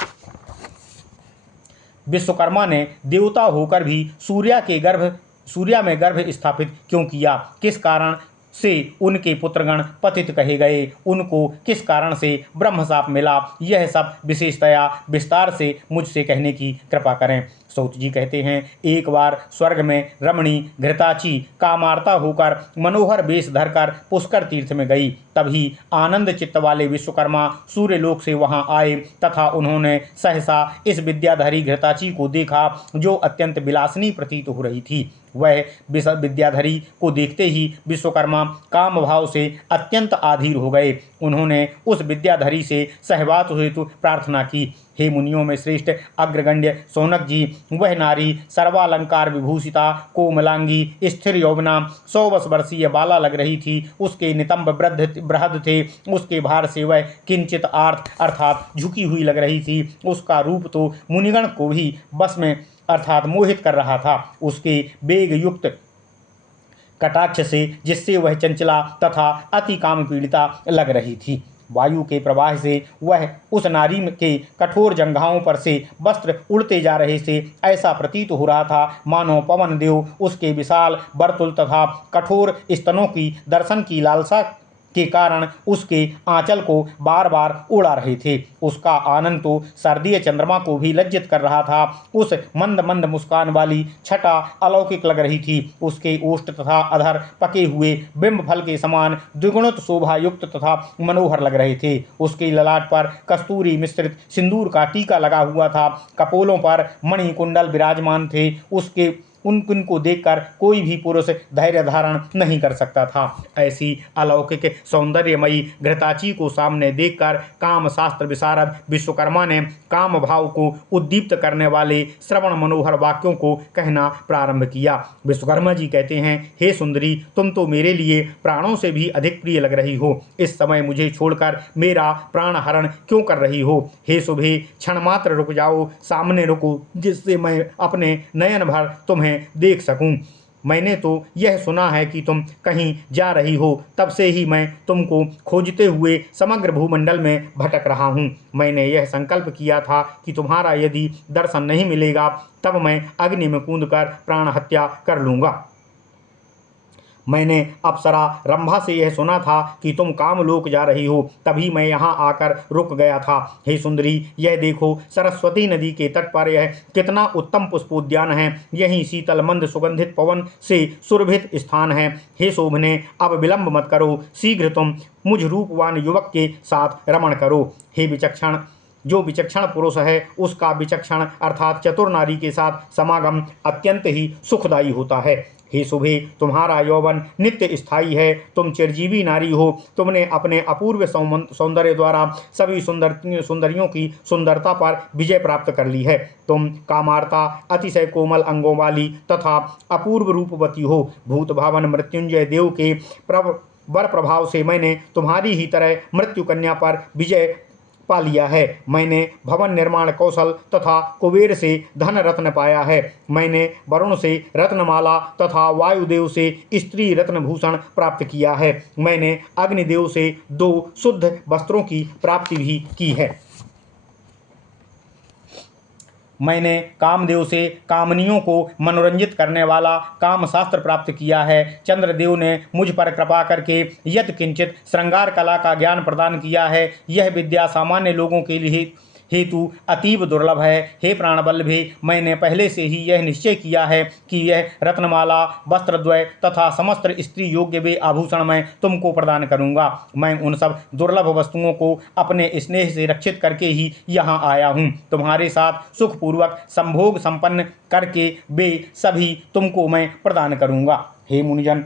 विश्वकर्मा ने देवता होकर भी सूर्या में गर्भ स्थापित क्यों किया? किस कारण से उनके पुत्रगण पतित कहे गए? उनको किस कारण से ब्रह्मशाप मिला? यह सब विशेषतया विस्तार से मुझसे कहने की कृपा करें। सौत जी कहते हैं, एक बार स्वर्ग में रमणी घृताची कामार्ता होकर मनोहर वेश धरकर पुष्कर तीर्थ में गई। तभी आनंद चित्त वाले विश्वकर्मा सूर्यलोक से वहां आए तथा उन्होंने सहसा इस विद्याधरी घृताची को देखा जो अत्यंत विलासिनी प्रतीत हो रही थी। वह विद्याधरी को देखते ही विश्वकर्मा काम भाव से अत्यंत आधीर हो गए। उन्होंने उस विद्याधरी से सहवास हेतु प्रार्थना की। हे मुनियों में श्रेष्ठ अग्रगण्य शौनक जी, वह नारी सर्वालंकार विभूषिता, कोमलांगी, स्थिर यौवना, 100 वर्षीय बाला लग रही थी। उसके नितंब बृहद थे। उसके भार से वह किंचित आर्त अर्थात झुकी हुई लग रही थी। उसका रूप तो मुनिगण को भी बस में अर्थात मोहित कर रहा था। उसके वेग युक्त कटाक्ष से जिससे वह चंचला तथा अति काम पीड़िता लग रही थी। वायु के प्रवाह से वह उस नारी के कठोर जंघाओं पर से वस्त्र उड़ते जा रहे से ऐसा प्रतीत हो रहा था मानो पवन देव उसके विशाल बर्तुल तथा कठोर स्तनों की दर्शन की लालसा के कारण उसके आंचल को बार बार उड़ा रहे थे। उसका आनंद तो सर्दीय चंद्रमा को भी लज्जित कर रहा था। उस मंद मंद मुस्कान वाली छटा अलौकिक लग रही थी। उसके ओष्ठ तथा अधर पके हुए बिंब फल के समान द्विगुणित शोभा युक्त तथा मनोहर लग रहे थे। उसके ललाट पर कस्तूरी मिश्रित सिंदूर का टीका लगा हुआ था। कपोलों पर मणि कुंडल विराजमान थे। उनको देखकर कोई भी पुरुष धैर्य धारण नहीं कर सकता था। ऐसी अलौकिक सौंदर्यमयी घृताची को सामने देखकर काम शास्त्र विशारद विश्वकर्मा ने काम भाव को उद्दीप्त करने वाले श्रवण मनोहर वाक्यों को कहना प्रारंभ किया। विश्वकर्मा जी कहते हैं, हे सुंदरी, तुम तो मेरे लिए प्राणों से भी अधिक प्रिय लग रही हो। इस समय मुझे छोड़कर मेरा प्राण हरण क्यों कर रही हो? हे शुभे, क्षण मात्र रुक जाओ, सामने रुको, जिससे मैं अपने नयन भर तुम्हें देख सकूं। मैंने तो यह सुना है कि तुम कहीं जा रही हो, तब से ही मैं तुमको खोजते हुए समग्र भूमंडल में भटक रहा हूँ। मैंने यह संकल्प किया था कि तुम्हारा यदि दर्शन नहीं मिलेगा तब मैं अग्नि में कूदकर प्राण हत्या कर लूँगा। मैंने अप्सरा रंभा से यह सुना था कि तुम कामलोक जा रही हो, तभी मैं यहाँ आकर रुक गया था। हे सुंदरी, यह देखो, सरस्वती नदी के तट पर यह कितना उत्तम पुष्पोद्यान है। यही शीतल मंद सुगंधित पवन से सुरभित स्थान है। हे शोभने, अब विलंब मत करो, शीघ्र तुम मुझ रूपवान युवक के साथ रमण करो। हे विचक्षण जो विचक्षण पुरुष है उसका विचक्षण अर्थात चतुर नारी के साथ समागम अत्यंत ही सुखदायी होता है। हे शुभे, तुम्हारा यौवन नित्य स्थायी है, तुम चिरजीवी नारी हो। तुमने अपने अपूर्व सौंदर्य द्वारा सभी सुंदरियों की सुंदरता पर विजय प्राप्त कर ली है। तुम कामार्ता, अतिशय कोमल अंगों वाली तथा अपूर्व रूपवती हो। भूत भावन मृत्युंजय देव के वर प्रभाव से मैंने तुम्हारी ही तरह मृत्यु कन्या पर विजय पा लिया है। मैंने भवन निर्माण कौशल तथा कुबेर से धन रत्न पाया है। मैंने वरुण से रत्नमाला तथा वायुदेव से स्त्री रत्नभूषण प्राप्त किया है। मैंने अग्निदेव से 2 शुद्ध वस्त्रों की प्राप्ति भी की है। मैंने कामदेव से कामनियों को मनोरंजित करने वाला काम शास्त्र प्राप्त किया है। चंद्रदेव ने मुझ पर कृपा करके यत् किंचित श्रृंगार कला का ज्ञान प्रदान किया है। यह विद्या सामान्य लोगों के लिए हेतु अतीब दुर्लभ है। हे प्राणवल्लभे, मैंने पहले से ही यह निश्चय किया है कि यह रत्नमाला, वस्त्रद्वय तथा समस्त स्त्री योग्य वे आभूषण मैं तुमको प्रदान करूंगा। मैं उन सब दुर्लभ वस्तुओं को अपने स्नेह से रक्षित करके ही यहाँ आया हूँ। तुम्हारे साथ सुखपूर्वक संभोग संपन्न करके वे सभी तुमको मैं प्रदान करूँगा। हे मुनिजन,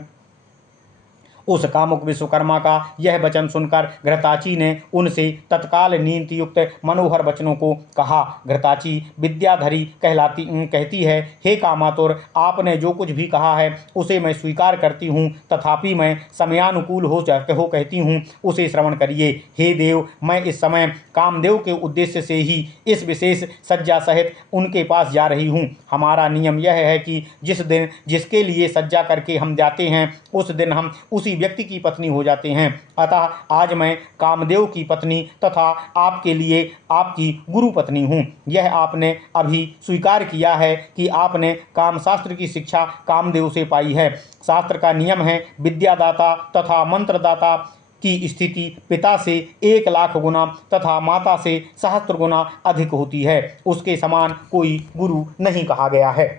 उस कामुक विश्वकर्मा का यह वचन सुनकर घृताची ने उनसे तत्काल नीति युक्त मनोहर वचनों को कहा। घृताची विद्याधरी कहती है, हे कामातुर, आपने जो कुछ भी कहा है उसे मैं स्वीकार करती हूँ, तथापि मैं समयानुकूल हो कहती हूँ उसे श्रवण करिए। हे देव, मैं इस समय कामदेव के उद्देश्य से ही इस विशेष सज्जा सहित उनके पास जा रही हूँ। हमारा नियम यह है कि जिस दिन जिसके लिए सज्जा करके हम जाते हैं उस दिन हम उसी व्यक्ति की पत्नी हो जाते हैं। अतः आज मैं कामदेव की पत्नी तथा आपके लिए आपकी गुरु पत्नी हूँ। यह आपने अभी स्वीकार किया है कि आपने कामशास्त्र की शिक्षा कामदेव से पाई है। शास्त्र का नियम है, विद्यादाता तथा मंत्रदाता की स्थिति पिता से 1,00,000 गुना तथा माता से सहस्त्र गुना अधिक होती है। उसके समान कोई गुरु नहीं कहा गया है।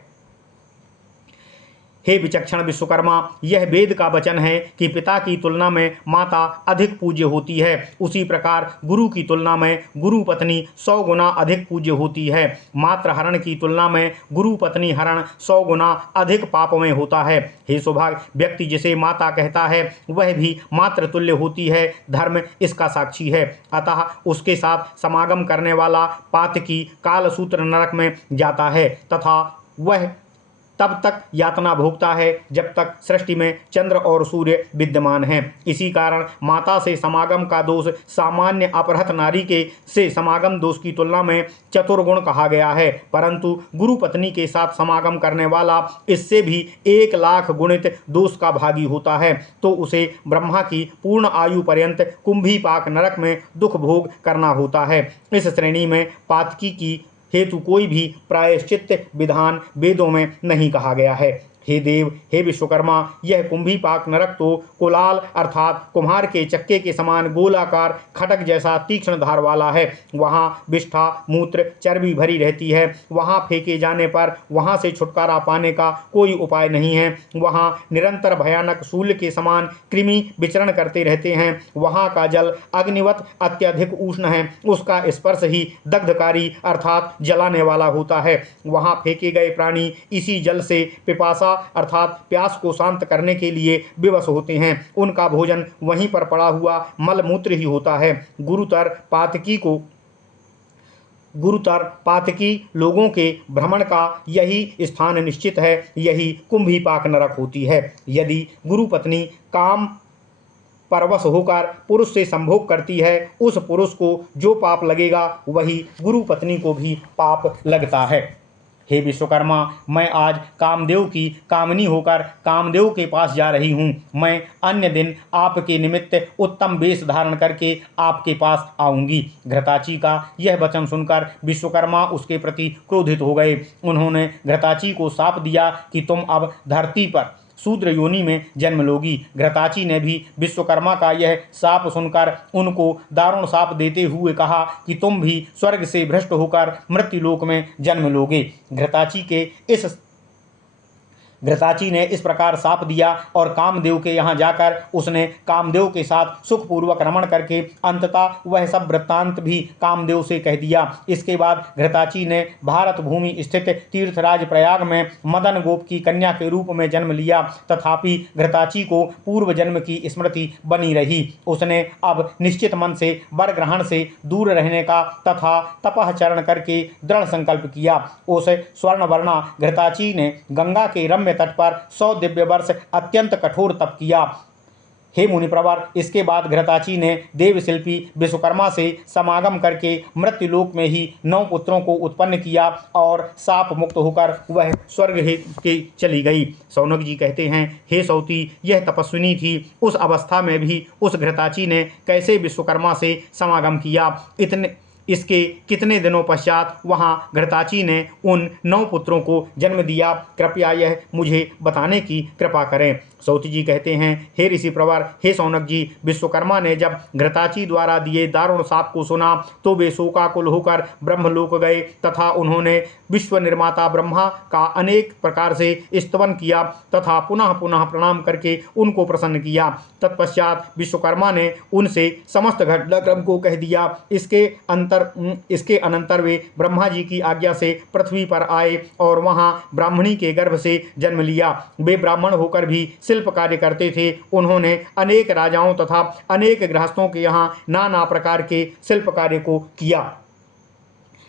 हे विचक्षण विश्वकर्मा, यह वेद का वचन है कि पिता की तुलना में माता अधिक पूज्य होती है। उसी प्रकार गुरु की तुलना में गुरु पत्नी 100 गुना अधिक पूज्य होती है। मात्र हरण की तुलना में गुरु पत्नी हरण 100 गुना अधिक पापमय होता है। हे सौभाग्य, व्यक्ति जिसे माता कहता है वह भी मात्र तुल्य होती है। धर्म इसका साक्षी है। अतः उसके साथ समागम करने वाला पातकी कालसूत्र नरक में जाता है तथा वह तब तक यातना भोगता है जब तक सृष्टि में चंद्र और सूर्य विद्यमान हैं। इसी कारण माता से समागम का दोष सामान्य अपहृत नारी के से समागम दोष की तुलना में चतुर्गुण कहा गया है, परंतु गुरु पत्नी के साथ समागम करने वाला इससे भी 1,00,000 गुणित दोष का भागी होता है, तो उसे ब्रह्मा की पूर्ण आयु पर्यंत कुंभीपाक नरक में दुख भोग करना होता है। इस श्रेणी में पातकी की हेतु कोई भी प्रायश्चित विधान वेदों में नहीं कहा गया है। हे देव, हे विश्वकर्मा, यह कुंभीपाक नरक तो कुलाल अर्थात कुम्हार के चक्के के समान गोलाकार खटक जैसा तीक्ष्ण धार वाला है। वहाँ विष्ठा, मूत्र, चर्बी भरी रहती है। वहाँ फेंके जाने पर वहाँ से छुटकारा पाने का कोई उपाय नहीं है। वहाँ निरंतर भयानक शूल के समान कृमि विचरण करते रहते हैं। वहाँ का जल अग्निवत अत्यधिक उष्ण है। उसका स्पर्श ही दग्धकारी अर्थात जलाने वाला होता है। वहाँ फेंके गए प्राणी इसी जल से पिपासा अर्थात प्यास को शांत करने के लिए विवश होते हैं। उनका भोजन वहीं पर पड़ा हुआ मलमूत्र ही होता है। गुरुतर पातकी लोगों के भ्रमण का यही स्थान निश्चित है। यही कुंभीपाक नरक होती है। यदि गुरु पत्नी काम परवश होकर पुरुष से संभोग करती है, उस पुरुष को जो पाप लगेगा वही गुरु पत्नी को भी पाप लगता है। हे विश्वकर्मा, मैं आज कामदेव की कामनी होकर कामदेव के पास जा रही हूँ। मैं अन्य दिन आपके निमित्त उत्तम वेश धारण करके आपके पास आऊँगी। घृताची का यह वचन सुनकर विश्वकर्मा उसके प्रति क्रोधित हो गए। उन्होंने घृताची को शाप दिया कि तुम अब धरती पर शूद्र योनि में जन्म लोगी। घृताची ने भी विश्वकर्मा का यह शाप सुनकर उनको दारुण शाप देते हुए कहा कि तुम भी स्वर्ग से भ्रष्ट होकर मृत्युलोक में जन्म लोगे। घृताची के इस घृताची ने इस प्रकार शाप दिया और कामदेव के यहाँ जाकर उसने कामदेव के साथ सुखपूर्वक रमण करके अंततः वह सब वृत्तांत भी कामदेव से कह दिया। इसके बाद घृताची ने भारत भूमि स्थित तीर्थराज प्रयाग में मदन गोप की कन्या के रूप में जन्म लिया। तथापि घृताची को पूर्व जन्म की स्मृति बनी रही। उसने अब निश्चित मन से वर ग्रहण से दूर रहने का तथा तपश्चरण करके दृढ़ संकल्प किया। उस स्वर्णवर्णा घृताची ने गंगा के रम्य तट पर 100 दिव्य वर्ष अत्यंत कठोर तप किया। हे मुनिप्रवर, इसके बाद घृताची ने देवशिल्पी विश्वकर्मा से समागम करके मृत्युलोक में ही 9 पुत्रों को उत्पन्न किया और शाप मुक्त होकर वह स्वर्ग के चली गई। शौनक जी कहते हैं, हे सौती, यह तपस्विनी थी। उस अवस्था में भी उस घृताची ने कैसे विश्वकर्मा से समागम किया? इसके कितने दिनों पश्चात वहाँ घृताची ने उन 9 पुत्रों को जन्म दिया? कृपया यह मुझे बताने की कृपा करें। सौती जी कहते हैं, हे ऋषि प्रवर, हे शौनक जी, विश्वकर्मा ने जब घृताची द्वारा दिए दारुण शाप को सुना तो वे शोकाकुल होकर ब्रह्मलोक गए तथा उन्होंने विश्व निर्माता ब्रह्मा का अनेक प्रकार से स्तवन किया तथा पुनः पुनः प्रणाम करके उनको प्रसन्न किया। तत्पश्चात विश्वकर्मा ने उनसे समस्त घटनाक्रम को कह दिया। इसके अनंतर वे ब्रह्मा जी की आज्ञा से पृथ्वी पर आए और वहाँ ब्राह्मणी के गर्भ से जन्म लिया। वे ब्राह्मण होकर भी शिल्प कार्य करते थे। उन्होंने अनेक राजाओं तथा अनेक गृहस्थों के यहाँ नाना प्रकार के शिल्प कार्य को किया।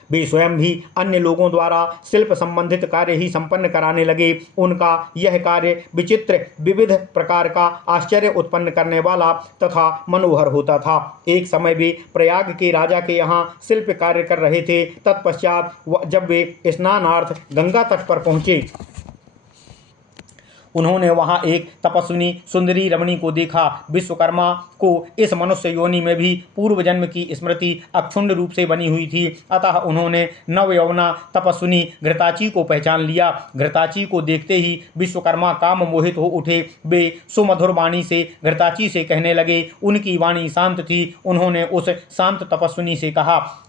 वे स्वयं भी अन्य लोगों द्वारा शिल्प संबंधित कार्य ही संपन्न कराने लगे। उनका यह कार्य विचित्र विविध प्रकार का आश्चर्य उत्पन्न करने वाला तथा मनोहर होता था। एक समय वे प्रयाग के राजा के यहाँ शिल्प कार्य कर रहे थे। तत्पश्चात जब वे स्नानार्थ गंगा तट पर पहुँचे, उन्होंने वहाँ एक तपस्विनी सुंदरी रमणी को देखा। विश्वकर्मा को इस मनुष्य योनि में भी पूर्व जन्म की स्मृति अक्षुण्ण रूप से बनी हुई थी। अतः उन्होंने नवयौवना तपस्विनी घृताची को पहचान लिया। घृताची को देखते ही विश्वकर्मा काम मोहित हो उठे। वे सुमधुर वाणी से घृताची से कहने लगे। उनकी वाणी शांत थी। उन्होंने उस शांत तपस्विनी से कहा।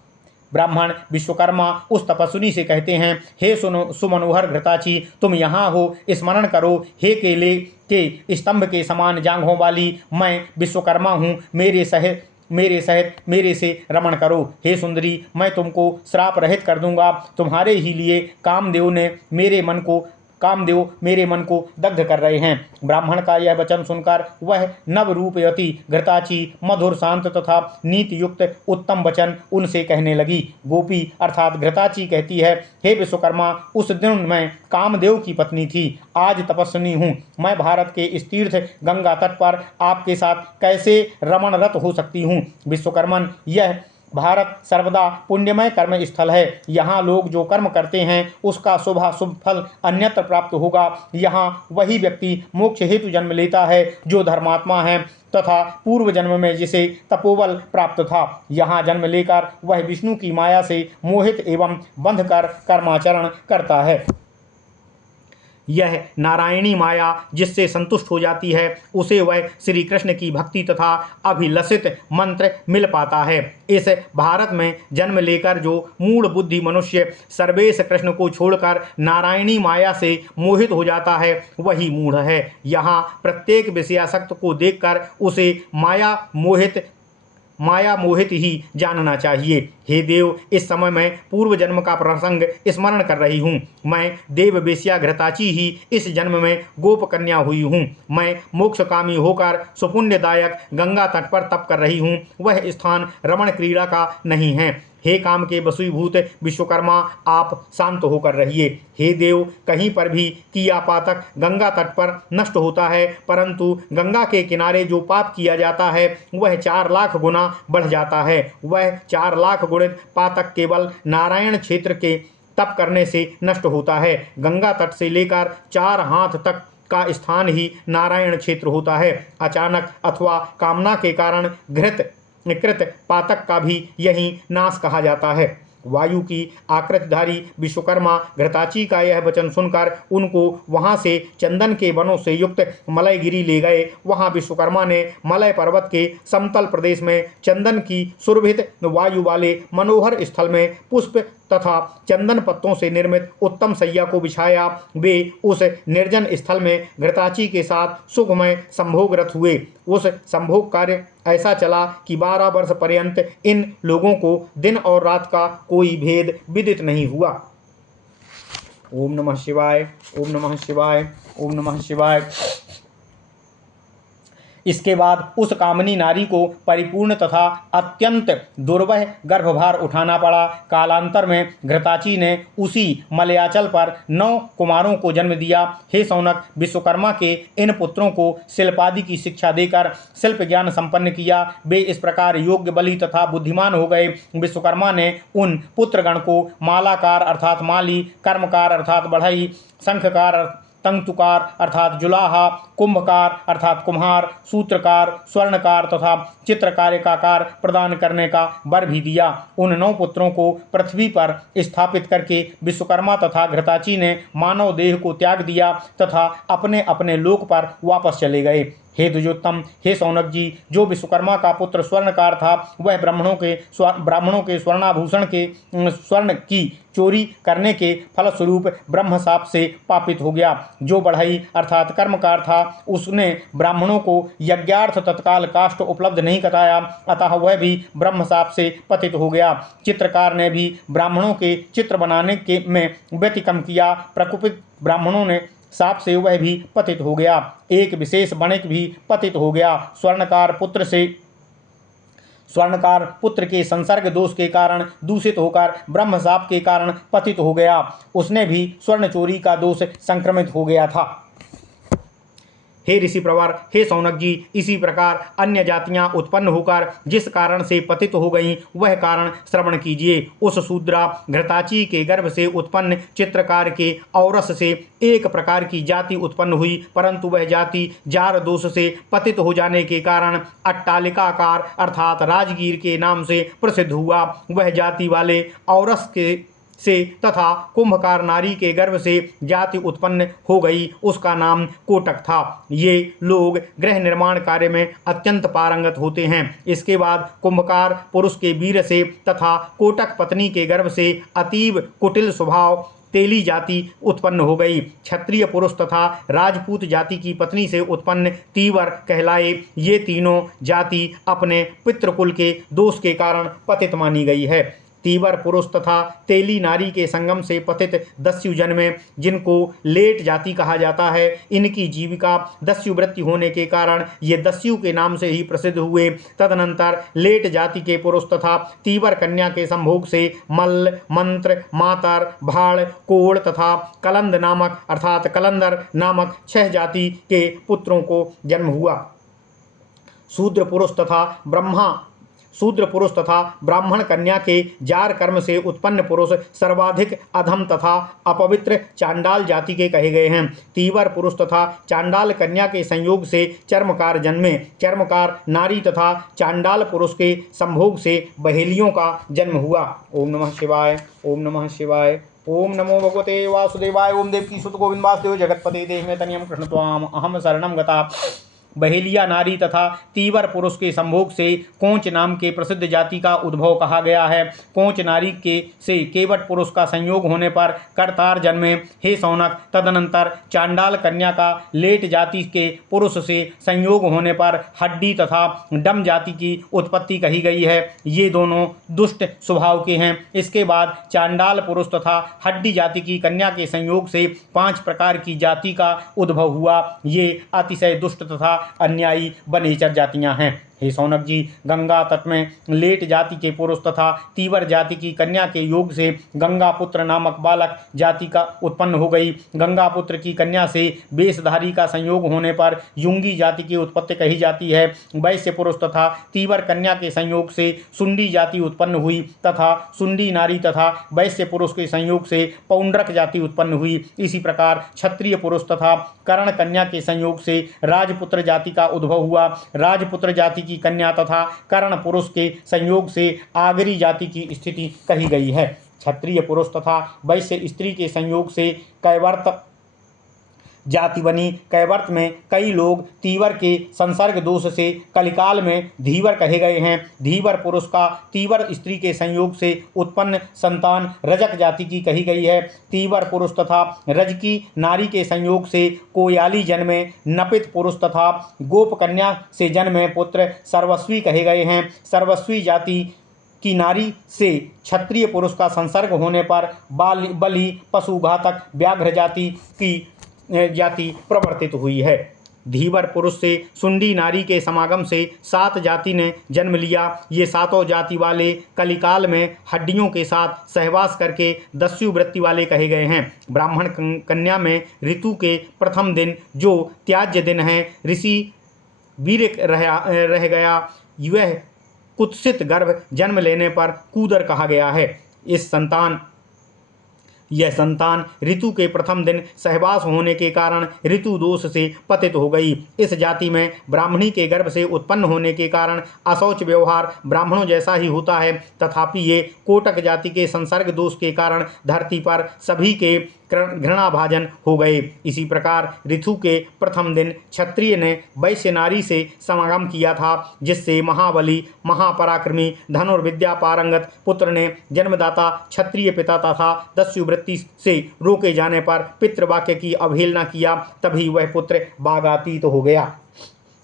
ब्राह्मण विश्वकर्मा उस तपस्विनी से कहते हैं, हे सुमनोहर घृताची, तुम यहाँ हो, स्मरण करो। हे केले के स्तंभ के समान जांघों वाली मैं विश्वकर्मा हूँ। मेरे सहित मेरे से रमण करो। हे सुंदरी, मैं तुमको श्राप रहित कर दूंगा। तुम्हारे ही लिए कामदेव मेरे मन को दग्ध कर रहे हैं। ब्राह्मण का यह वचन सुनकर वह नवरूपयती घृताची मधुर शांत तथा नीति युक्त उत्तम वचन उनसे कहने लगी। गोपी अर्थात घृताची कहती है, हे विश्वकर्मा, उस दिन मैं कामदेव की पत्नी थी, आज तपस्विनी हूँ। मैं भारत के इस तीर्थ गंगा तट पर आपके साथ कैसे रमणरत हो सकती हूँ? विश्वकर्मन, यह भारत सर्वदा पुण्यमय कर्म स्थल है। यहाँ लोग जो कर्म करते हैं उसका शुभ फल अन्यत्र प्राप्त होगा। यहाँ वही व्यक्ति मोक्ष हेतु जन्म लेता है जो धर्मात्मा है तथा पूर्व जन्म में जिसे तपोबल प्राप्त था। यहाँ जन्म लेकर वह विष्णु की माया से मोहित एवं बंध कर कर्माचरण करता है। यह नारायणी माया जिससे संतुष्ट हो जाती है उसे वह श्री कृष्ण की भक्ति तथा अभिलषित मंत्र मिल पाता है। इस भारत में जन्म लेकर जो मूढ़ बुद्धि मनुष्य सर्वेश कृष्ण को छोड़कर नारायणी माया से मोहित हो जाता है वही मूढ़ है। यहाँ प्रत्येक विषयासक्त को देखकर उसे माया मोहित ही जानना चाहिए। हे देव, इस समय मैं पूर्व जन्म का प्रसंग स्मरण कर रही हूँ। मैं देव वेश्या घृताची ही इस जन्म में गोप कन्या हुई हूँ। मैं मोक्षकामी होकर सुपुण्यदायक गंगा तट पर तप कर रही हूँ। वह स्थान रमण क्रीड़ा का नहीं है। हे काम के वशीभूत विश्वकर्मा, आप शांत होकर रहिए। हे देव, कहीं पर भी किया पातक गंगा तट पर नष्ट होता है, परंतु गंगा के किनारे जो पाप किया जाता है वह 4 लाख गुना बढ़ जाता है। वह 4 लाख गुणित पातक केवल नारायण क्षेत्र के तप करने से नष्ट होता है। गंगा तट से लेकर 4 हाथ तक का स्थान ही नारायण क्षेत्र होता है। अचानक अथवा कामना के कारण कृत पातक का भी यही नाश कहा जाता है। वायु की आकृतिधारी विश्वकर्मा घृताची का यह वचन सुनकर उनको वहां से चंदन के वनों से युक्त मलयगिरी ले गए। वहां विश्वकर्मा ने मलय पर्वत के समतल प्रदेश में चंदन की सुरभित वायु वाले मनोहर स्थल में पुष्प तथा चंदन पत्तों से निर्मित उत्तम शैया को बिछाया। वे उस निर्जन स्थल में घृताची के साथ सुखमय संभोगरत हुए। उस संभोग कार्य ऐसा चला कि 12 वर्ष पर्यंत इन लोगों को दिन और रात का कोई भेद विदित नहीं हुआ। ओम नमः शिवाय, ओम नमः शिवाय, ओम नमः शिवाय। इसके बाद उस कामनी नारी को परिपूर्ण तथा अत्यंत दुर्वह गर्भभार उठाना पड़ा। कालांतर में घृताची ने उसी मलयाचल पर 9 कुमारों को जन्म दिया। हे सौनक, विश्वकर्मा के इन पुत्रों को शिल्पादि की शिक्षा देकर शिल्प ज्ञान संपन्न किया। वे इस प्रकार योग्य, बली तथा बुद्धिमान हो गए। विश्वकर्मा ने उन पुत्रगण को मालाकार अर्थात माली, कर्मकार अर्थात बढ़ई, शंखकार तंतुकार अर्थात जुलाहा, कुंभकार अर्थात कुम्हार, सूत्रकार, स्वर्णकार तथा चित्रकारिकाकार प्रदान करने का वर भी दिया। उन 9 पुत्रों को पृथ्वी पर स्थापित करके विश्वकर्मा तथा घृताची ने मानव देह को त्याग दिया तथा अपने अपने लोक पर वापस चले गए। हे द्विजोत्तम, हे सौनक जी, जो विश्वकर्मा का पुत्र स्वर्णकार था वह ब्राह्मणों के स्वर्णाभूषण के स्वर्ण की चोरी करने के फलस्वरूप ब्रह्मशाप से पापित हो गया। जो बढ़ई अर्थात कर्मकार था उसने ब्राह्मणों को यज्ञार्थ तत्काल काष्ठ उपलब्ध नहीं कराया, अतः वह भी ब्रह्मशाप से पतित हो गया। चित्रकार ने भी ब्राह्मणों के चित्र बनाने के में व्यतिक्रम किया। प्रकुपित ब्राह्मणों ने साप से वह भी पतित हो गया। एक विशेष वणिक भी पतित हो गया। स्वर्णकार पुत्र के संसर्ग दोष के कारण दूषित होकर ब्रह्मशाप के कारण पतित हो गया। उसने भी स्वर्ण चोरी का दोष संक्रमित हो गया था। हे ऋषि प्रवर, हे सौनक जी, इसी प्रकार अन्य जातियां उत्पन्न होकर जिस कारण से पतित हो गईं वह कारण श्रवण कीजिए। उस शूद्रा घृताची के गर्भ से उत्पन्न चित्रकार के औरस से एक प्रकार की जाति उत्पन्न हुई, परंतु वह जाति जार दोष से पतित हो जाने के कारण अट्टालिकाकार अर्थात राजगीर के नाम से प्रसिद्ध हुआ। वह जाति वाले औरस से तथा कुंभकार नारी के गर्भ से जाति उत्पन्न हो गई, उसका नाम कोटक था। ये लोग गृह निर्माण कार्य में अत्यंत पारंगत होते हैं। इसके बाद कुंभकार पुरुष के वीर से तथा कोटक पत्नी के गर्भ से अतीव कुटिल स्वभाव तेली जाति उत्पन्न हो गई। क्षत्रिय पुरुष तथा राजपूत जाति की पत्नी से उत्पन्न तीवर कहलाए। ये तीनों जाति अपने पितृकुल के दोष के कारण पतित मानी गई है। तीवर पुरुष तथा तेली नारी के संगम से पतित दस्यु जन्मे, जिनको लेट जाति कहा जाता है। इनकी जीविका दस्यु वृत्ति होने के कारण ये दस्यु के नाम से ही प्रसिद्ध हुए। तदनंतर लेट जाति के पुरुष तथा तीवर कन्या के संभोग से मल्ल, मंत्र, मातर, भाड़, कोड़ तथा कलंद नामक अर्थात कलंदर नामक 6 जाति के पुत्रों को जन्म हुआ। शूद्र पुरुष तथा ब्राह्मण कन्या के जार कर्म से उत्पन्न पुरुष सर्वाधिक अधम तथा अपवित्र चांडाल जाति के कहे गए हैं। तीवर पुरुष तथा चांडाल कन्या के संयोग से चर्मकार जन्मे। चर्मकार नारी तथा चांडाल पुरुष के संभोग से बहेलियों का जन्म हुआ। ओम नमः शिवाय, ओम नमः शिवाय, ओम नमो भगवते वासुदेवाय। ओम देवकी सुत गोविंद वासुदेव जगतपते देह में तनियम कृष्ण त्वाम अहम शरणम गता। बहेलिया नारी तथा तीवर पुरुष के संभोग से कोंच नाम के प्रसिद्ध जाति का उद्भव कहा गया है। कोंच नारी से केवट पुरुष का संयोग होने पर करतार जन्मे। हे सौनक, तदनंतर चांडाल कन्या का लेट जाति के पुरुष से संयोग होने पर हड्डी तथा डम जाति की उत्पत्ति कही गई है। ये दोनों दुष्ट स्वभाव के हैं। इसके बाद चांडाल पुरुष तथा हड्डी जाति की कन्या के संयोग से 5 प्रकार की जाति का उद्भव हुआ। ये अतिशय दुष्ट तथा अन्यायी वनेचर जातियां हैं। हे सौनक जी, गंगा तट में लेट जाति के पुरुष तथा तीवर जाति की कन्या के योग से गंगा पुत्र नामक बालक जाति का उत्पन्न हो गई। गंगा पुत्र की कन्या से वेशधारी का संयोग होने पर युंगी जाति की उत्पत्ति कही जाती है। वैश्य पुरुष तथा तीवर कन्या के संयोग से सुंडी जाति उत्पन्न हुई तथा सुंडी नारी तथा वैश्य पुरुष के संयोग से पौंड्रक जाति उत्पन्न हुई। इसी प्रकार क्षत्रिय पुरुष तथा कर्ण कन्या के संयोग से राजपुत्र जाति का उद्भव हुआ। राजपुत्र जाति की कन्या तथा कर्ण पुरुष के संयोग से आगरी जाति की स्थिति कही गई है। क्षत्रिय पुरुष तथा वैश्य स्त्री के संयोग से जाति बनी। कैवर्त में कई लोग तीवर के संसर्ग दोष से कलिकाल में धीवर कहे गए हैं। धीवर पुरुष का तीवर स्त्री के संयोग से उत्पन्न संतान रजक जाति की कही गई है। तीवर पुरुष तथा रजकी नारी के संयोग से कोयाली जन्मे। नपित पुरुष तथा गोप कन्या से जन्मे पुत्र सर्वस्वी कहे गए हैं। सर्वस्वी जाति की नारी से क्षत्रिय पुरुष का संसर्ग होने पर बलि पशुघातक व्याघ्र जाति प्रवर्तित हुई है। धीवर पुरुष से सुंडी नारी के समागम से 7 जाति ने जन्म लिया। ये 7 जाति वाले कलिकाल में हड्डियों के साथ सहवास करके दस्यु वृत्ति वाले कहे गए हैं। ब्राह्मण कन्या में ऋतु के प्रथम दिन जो त्याज्य दिन है, ऋषि वीर रह गया, यह कुत्सित गर्भ जन्म लेने पर कूदर कहा गया है। यह संतान ऋतु के प्रथम दिन सहवास होने के कारण ऋतु दोष से पतित हो गई। इस जाति में ब्राह्मणी के गर्भ से उत्पन्न होने के कारण अशौच व्यवहार ब्राह्मणों जैसा ही होता है, तथापि ये कोटक जाति के संसर्ग दोष के कारण धरती पर सभी के घृणाभाजन हो गए। इसी प्रकार ऋतु के प्रथम दिन क्षत्रिय ने वैश्य नारी से समागम किया था, जिससे महाबली महापराक्रमी धनुर्विद्या पारंगत पुत्र ने जन्मदाता क्षत्रिय पिता तथा दस्यु वृत्ति से रोके जाने पर पितृवाक्य की अवहेलना किया, तभी वह पुत्र बागातीत हो गया।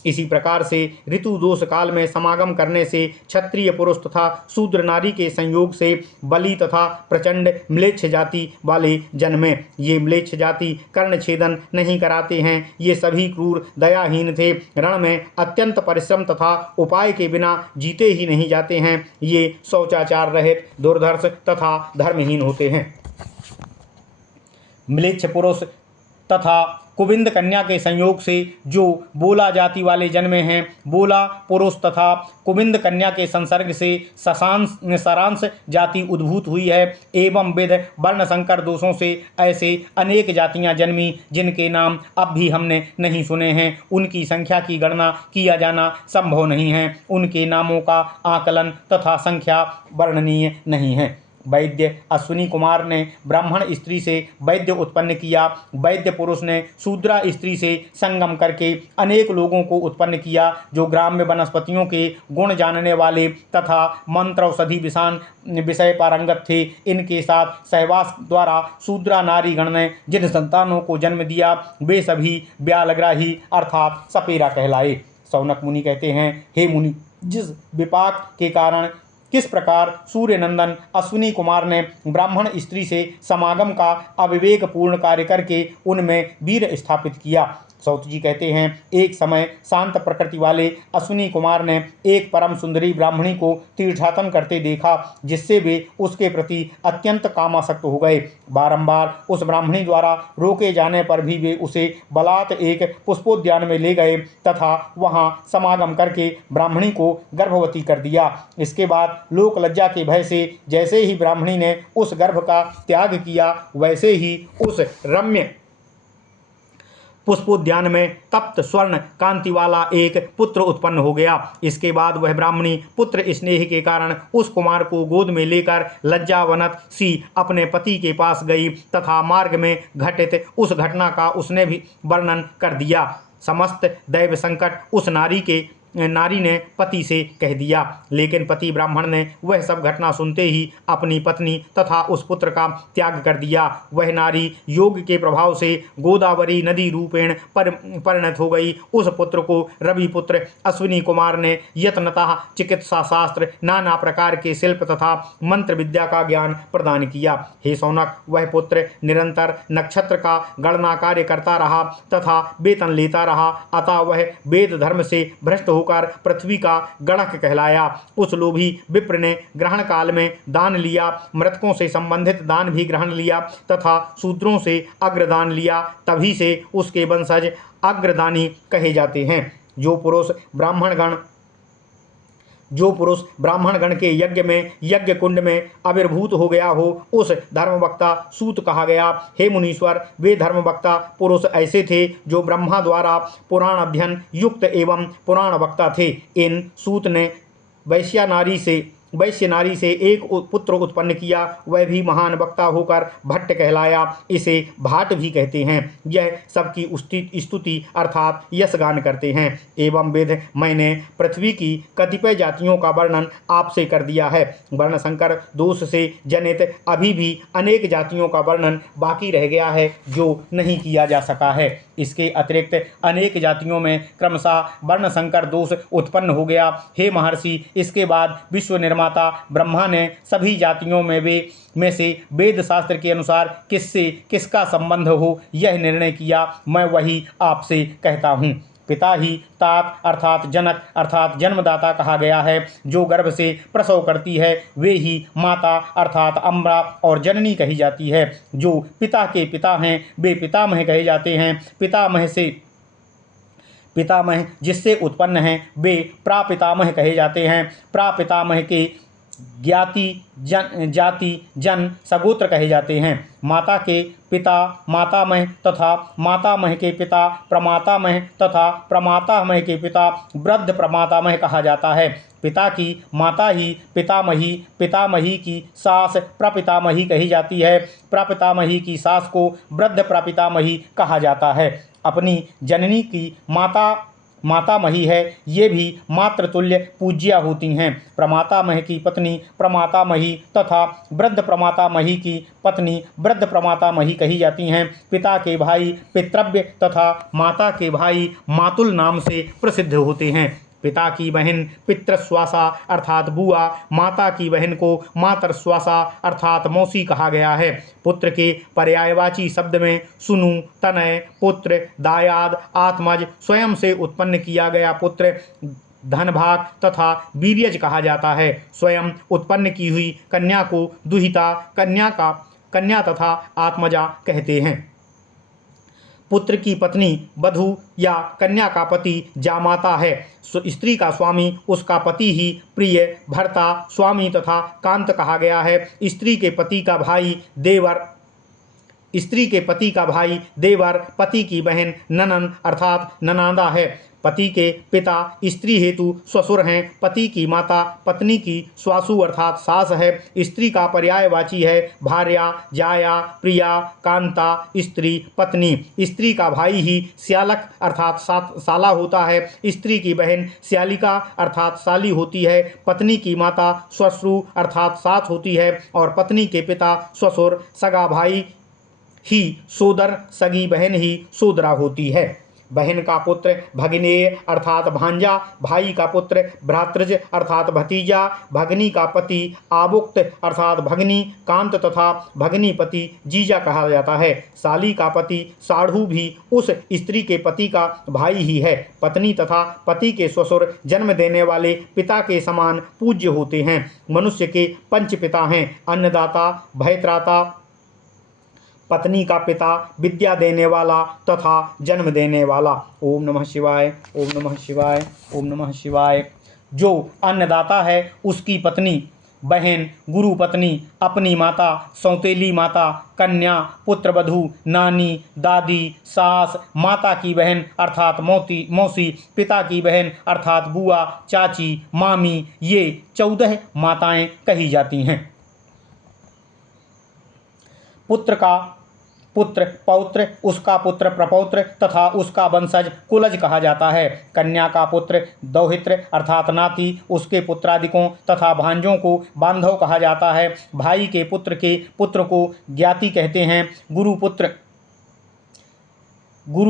इसी प्रकार से ऋतु दोष काल में समागम करने से क्षत्रिय पुरुष तथा शूद्र नारी के संयोग से बलि तथा प्रचंड म्लेच्छ जाति वाले जन्मे। ये म्लेच्छ जाति कर्णछेदन नहीं कराते हैं। ये सभी क्रूर दयाहीन थे। रण में अत्यंत परिश्रम तथा उपाय के बिना जीते ही नहीं जाते हैं। ये शौचाचार रहित, दुर्धर्ष तथा धर्महीन होते हैं। म्लेच्छ पुरुष तथा कुबिंद कन्या के संयोग से जो बोला जाति वाले जन्मे हैं, बोला पुरुष तथा कुबिंद कन्या के संसर्ग से सरांश जाति उद्भूत हुई है। एवं विध वर्ण संकर दोषों से ऐसे अनेक जातियां जन्मी जिनके नाम अब भी हमने नहीं सुने हैं। उनकी संख्या की गणना किया जाना संभव नहीं है। उनके नामों का आकलन तथा संख्या वर्णनीय नहीं है। वैद्य अश्विनी कुमार ने ब्राह्मण स्त्री से वैद्य उत्पन्न किया। वैद्य पुरुष ने शूद्रा स्त्री से संगम करके अनेक लोगों को उत्पन्न किया, जो ग्राम्य वनस्पतियों के गुण जानने वाले तथा मंत्र औषधि विषय पारंगत थे। इनके साथ सहवास द्वारा शूद्रा नारी गण ने जिन संतानों को जन्म दिया, वे सभी व्यालग्राही अर्थात सपेरा कहलाए। सौनक मुनि कहते हैं, हे मुनि, जिस विपाक के कारण किस प्रकार सूर्य नंदन अश्विनी कुमार ने ब्राह्मण स्त्री से समागम का अविवेक पूर्ण कार्य करके उनमें वीर स्थापित किया। सौत जी कहते हैं, एक समय शांत प्रकृति वाले अश्विनी कुमार ने एक परम सुंदरी ब्राह्मणी को तीर्थाटन करते देखा, जिससे वे उसके प्रति अत्यंत कामासक्त हो गए। बारंबार उस ब्राह्मणी द्वारा रोके जाने पर भी वे उसे बलात् एक पुष्पोद्यान में ले गए तथा वहां समागम करके ब्राह्मणी को गर्भवती कर दिया। इसके बाद लोक लज्जा के भय से जैसे ही ब्राह्मणी ने उस गर्भ का त्याग किया, वैसे ही उस रम्य पुष्पोद्यान में तप्त स्वर्ण कांति वाला एक पुत्र उत्पन्न हो गया। इसके बाद वह ब्राह्मणी पुत्र स्नेह के कारण उस कुमार को गोद में लेकर लज्जावनत सी अपने पति के पास गई तथा मार्ग में घटित उस घटना का उसने भी वर्णन कर दिया। समस्त दैव संकट उस नारी ने पति से कह दिया, लेकिन पति ब्राह्मण ने वह सब घटना सुनते ही अपनी पत्नी तथा उस पुत्र का त्याग कर दिया। वह नारी योग के प्रभाव से गोदावरी नदी रूपेण परिणत हो गई। उस पुत्र को रवि पुत्र अश्विनी कुमार ने यत्नतः चिकित्सा शास्त्र, नाना प्रकार के शिल्प तथा मंत्र विद्या का ज्ञान प्रदान किया। हे सौनक, वह पुत्र निरंतर नक्षत्र का गणना कार्य करता रहा तथा वेतन लेता रहा, अतः वह वेद धर्म से भ्रष्ट होकर पृथ्वी का गणक कहलाया। उस लोभी विप्र ने ग्रहण काल में दान लिया, मृतकों से संबंधित दान भी ग्रहण लिया तथा शूद्रों से अग्रदान लिया, तभी से उसके वंशज अग्रदानी कहे जाते हैं। जो पुरुष ब्राह्मण गण के यज्ञ कुंड में आविर्भूत हो गया हो, उस धर्मवक्ता सूत कहा गया। हे मुनीश्वर, वे धर्मवक्ता पुरुष ऐसे थे जो ब्रह्मा द्वारा पुराण अध्ययन युक्त एवं पुराण वक्ता थे। इन सूत ने वैश्या नारी से वैश्य नारी से एक पुत्र उत्पन्न किया, वह भी महान वक्ता होकर भट्ट कहलाया। इसे भाट भी कहते हैं। यह सबकी स्तुति अर्थात यशगान करते हैं। एवं विध मैंने पृथ्वी की कतिपय जातियों का वर्णन आपसे कर दिया है। वर्ण संकर दोष से जनित अभी भी अनेक जातियों का वर्णन बाकी रह गया है जो नहीं किया जा सका है। इसके अतिरिक्त अनेक जातियों में क्रमशः वर्ण संकर दोष उत्पन्न हो गया। हे महर्षि, इसके बाद विश्व निर्माता ब्रह्मा ने सभी जातियों में से वेद शास्त्र के अनुसार किससे किसका संबंध हो यह निर्णय किया। मैं वही आपसे कहता हूँ। पिता ही तात अर्थात जनक अर्थात जन्मदाता कहा गया है। जो गर्भ से प्रसव करती है वे ही माता अर्थात अम्बा और जननी कही जाती है। जो पिता के पिता हैं वे पितामह कहे जाते हैं। पितामह जिससे उत्पन्न हैं वे प्रापितामह कहे जाते हैं। प्रापितामह के जाति जन सगोत्र कहे जाते हैं। माता के पिता मातामह तथा मातामह के पिता प्रमातामह तथा प्रमातामह के पिता वृद्ध प्रमातामह कहा जाता है। पिता की माता ही पितामही, पितामही की सास प्रपितामही कही जाती है। प्रपितामही की सास को वृद्ध प्रपितामही कहा जाता है। अपनी जननी की मातामही है। ये भी मातृतुल्य पूज्या होती हैं। प्रमातामह की पत्नी प्रमातामही तथा वृद्ध प्रमातामही की पत्नी वृद्ध प्रमातामही कही जाती हैं। पिता के भाई पितृव्य तथा माता के भाई मातुल नाम से प्रसिद्ध होते हैं। पिता की बहन पितृश्वासा अर्थात बुआ, माता की बहन को मातृश्वासा अर्थात मौसी कहा गया है। पुत्र के पर्यायवाची शब्द में सुनु, तनय, पुत्र, दायाद, आत्मज, स्वयं से उत्पन्न किया गया पुत्र, धनभाग तथा वीर्यज कहा जाता है। स्वयं उत्पन्न की हुई कन्या को दुहिता, कन्या तथा आत्मजा कहते हैं। पुत्र की पत्नी वधू या कन्या का पति जामाता है। स्त्री का स्वामी उसका पति ही प्रिय, भर्ता, स्वामी तथा कांत कहा गया है। स्त्री के पति का भाई देवर, पति की बहन ननन अर्थात ननादा है। पति के पिता स्त्री हेतु ससुर हैं। पति की माता पत्नी की स्वासु अर्थात सास है। स्त्री का पर्यायवाची है भार्या, जाया, प्रिया, कांता, स्त्री, पत्नी। स्त्री का भाई ही श्यालक अर्थात साला होता है। स्त्री की बहन श्यालिका अर्थात साली होती है। पत्नी की माता श्वश्रु अर्थात सास होती है और पत्नी के पिता ससुर, सगा भाई ही सोदर, सगी बहन ही सोदरा होती है। बहन का पुत्र भगिनेय अर्थात भांजा, भाई का पुत्र भ्रातृज अर्थात भतीजा, भगनी का पति आबुक्त अर्थात भगनी, कांत तथा भगनी पति जीजा कहा जाता है। साली का पति साढ़ू भी उस स्त्री के पति का भाई ही है। पत्नी तथा पति के ससुर जन्म देने वाले पिता के समान पूज्य होते हैं। मनुष्य के पंच पिता हैं, अन्नदाता, भयत्राता, पत्नी का पिता, विद्या देने वाला तथा जन्म देने वाला। ओम नमः शिवाय, ओम नमः शिवाय, ओम नमः शिवाय। जो अन्नदाता है उसकी पत्नी, बहन, गुरु पत्नी, अपनी माता, सौतेली माता, कन्या, पुत्रवधू, नानी, दादी, सास, माता की बहन अर्थात मौसी, पिता की बहन अर्थात बुआ, चाची, मामी, ये 14 माताएं कही जाती हैं। पुत्र का पुत्र पौत्र, उसका पुत्र प्रपौत्र तथा उसका वंशज कुलज कहा जाता है। कन्या का पुत्र दौहित्र अर्थात नाती, उसके पुत्रादिकों तथा भांजों को बांधव कहा जाता है। भाई के पुत्र को ज्ञाति कहते हैं। गुरु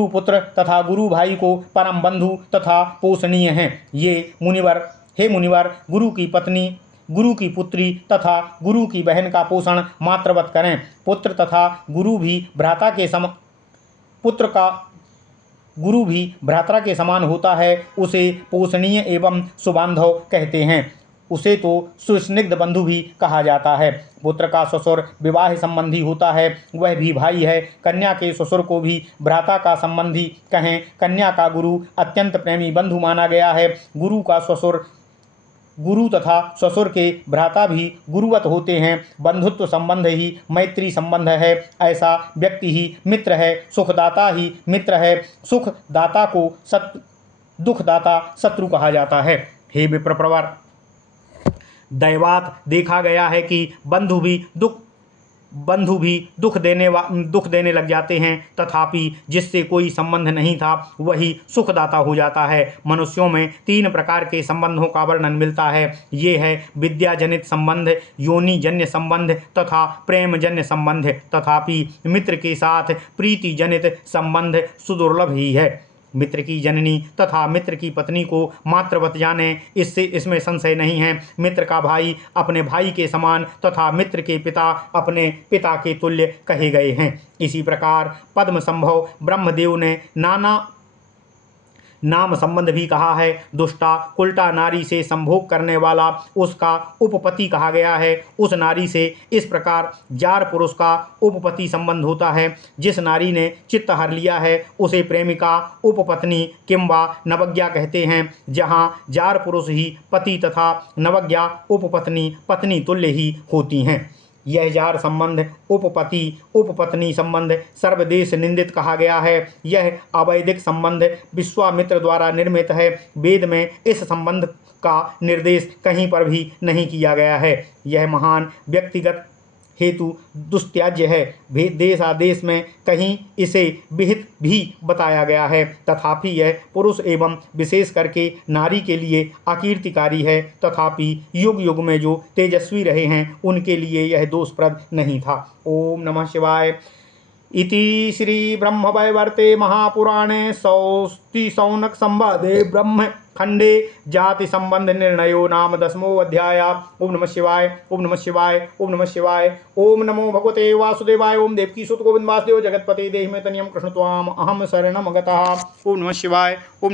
पुत्र तथा गुरु भाई को परम बंधु तथा पोषणीय हैं। हे मुनिवर, गुरु की पुत्री तथा गुरु की बहन का पोषण मात्रवत करें। पुत्र तथा गुरु भी भ्राता के समान होता है। उसे पोषणीय एवं सुबांधव कहते हैं। उसे तो सुस्निग्ध बंधु भी कहा जाता है। पुत्र का ससुर विवाह संबंधी होता है, वह भी भाई है। कन्या के ससुर को भी भ्राता का संबंधी कहें। कन्या का गुरु अत्यंत प्रेमी बंधु माना गया है। गुरु तथा ससुर के भ्राता भी गुरुवत होते हैं। बंधुत्व संबंध ही मैत्री संबंध है। ऐसा व्यक्ति ही मित्र है। सुखदाता ही मित्र है। सुखदाता को दुखदाता शत्रु कहा जाता है। हे विप्रवर, दैवात देखा गया है कि बंधु भी दुख देने लग जाते हैं, तथापि जिससे कोई संबंध नहीं था वही सुखदाता हो जाता है। मनुष्यों में 3 प्रकार के संबंधों का वर्णन मिलता है। ये है विद्याजनित संबंध, योनिजन्य संबंध तथा प्रेमजन्य संबंध। तथापि मित्र के साथ प्रीतिजनित संबंध सुदुर्लभ ही है। मित्र की जननी तथा मित्र की पत्नी को मातृवत जाने, इसमें संशय नहीं है। मित्र का भाई अपने भाई के समान तथा मित्र के पिता अपने पिता के तुल्य कहे गए हैं। इसी प्रकार पद्म संभव ब्रह्मदेव ने नाम संबंध भी कहा है। दुष्टा कुल्टा नारी से संभोग करने वाला उसका उपपति कहा गया है। उस नारी से इस प्रकार जार पुरुष का उपपति संबंध होता है। जिस नारी ने चित्त हर लिया है उसे प्रेमिका, उपपत्नी किंवा नवज्ञा कहते हैं। जहाँ जार पुरुष ही पति तथा नवज्ञा उपपत्नी पत्नी तुल्य ही होती हैं। यह जार संबंध उपपति उपपत्नी संबंध सर्वदेश निंदित कहा गया है। यह अवैदिक संबंध विश्वामित्र द्वारा निर्मित है। वेद में इस संबंध का निर्देश कहीं पर भी नहीं किया गया है। यह महान व्यक्तिगत हेतु दुस्त्याज्य है। देशादेश में कहीं इसे विहित भी बताया गया है, तथापि यह पुरुष एवं विशेष करके नारी के लिए अकीर्तिकारी है। तथापि युग युग में जो तेजस्वी रहे हैं उनके लिए यह दोषप्रद नहीं था। ओम नमः शिवाय। इति श्री ब्रह्मवैवर्ते महापुराणे सौस्ति शौनक संवादे ब्रह्मखंडे जाति संबंध निर्णयो नाम 10वां अध्याय। ओम नमः शिवाय। ओम नमः शिवाय। ओम नमः शिवाय। ओम नमो भगवते वासुदेवाय। ओम देवकी सुत गोविंद वासुदेव जगतपते देहि में तनियम कृष्ण त्वाम अहम शरणम गतः। ओम नमः शिवाय। ओम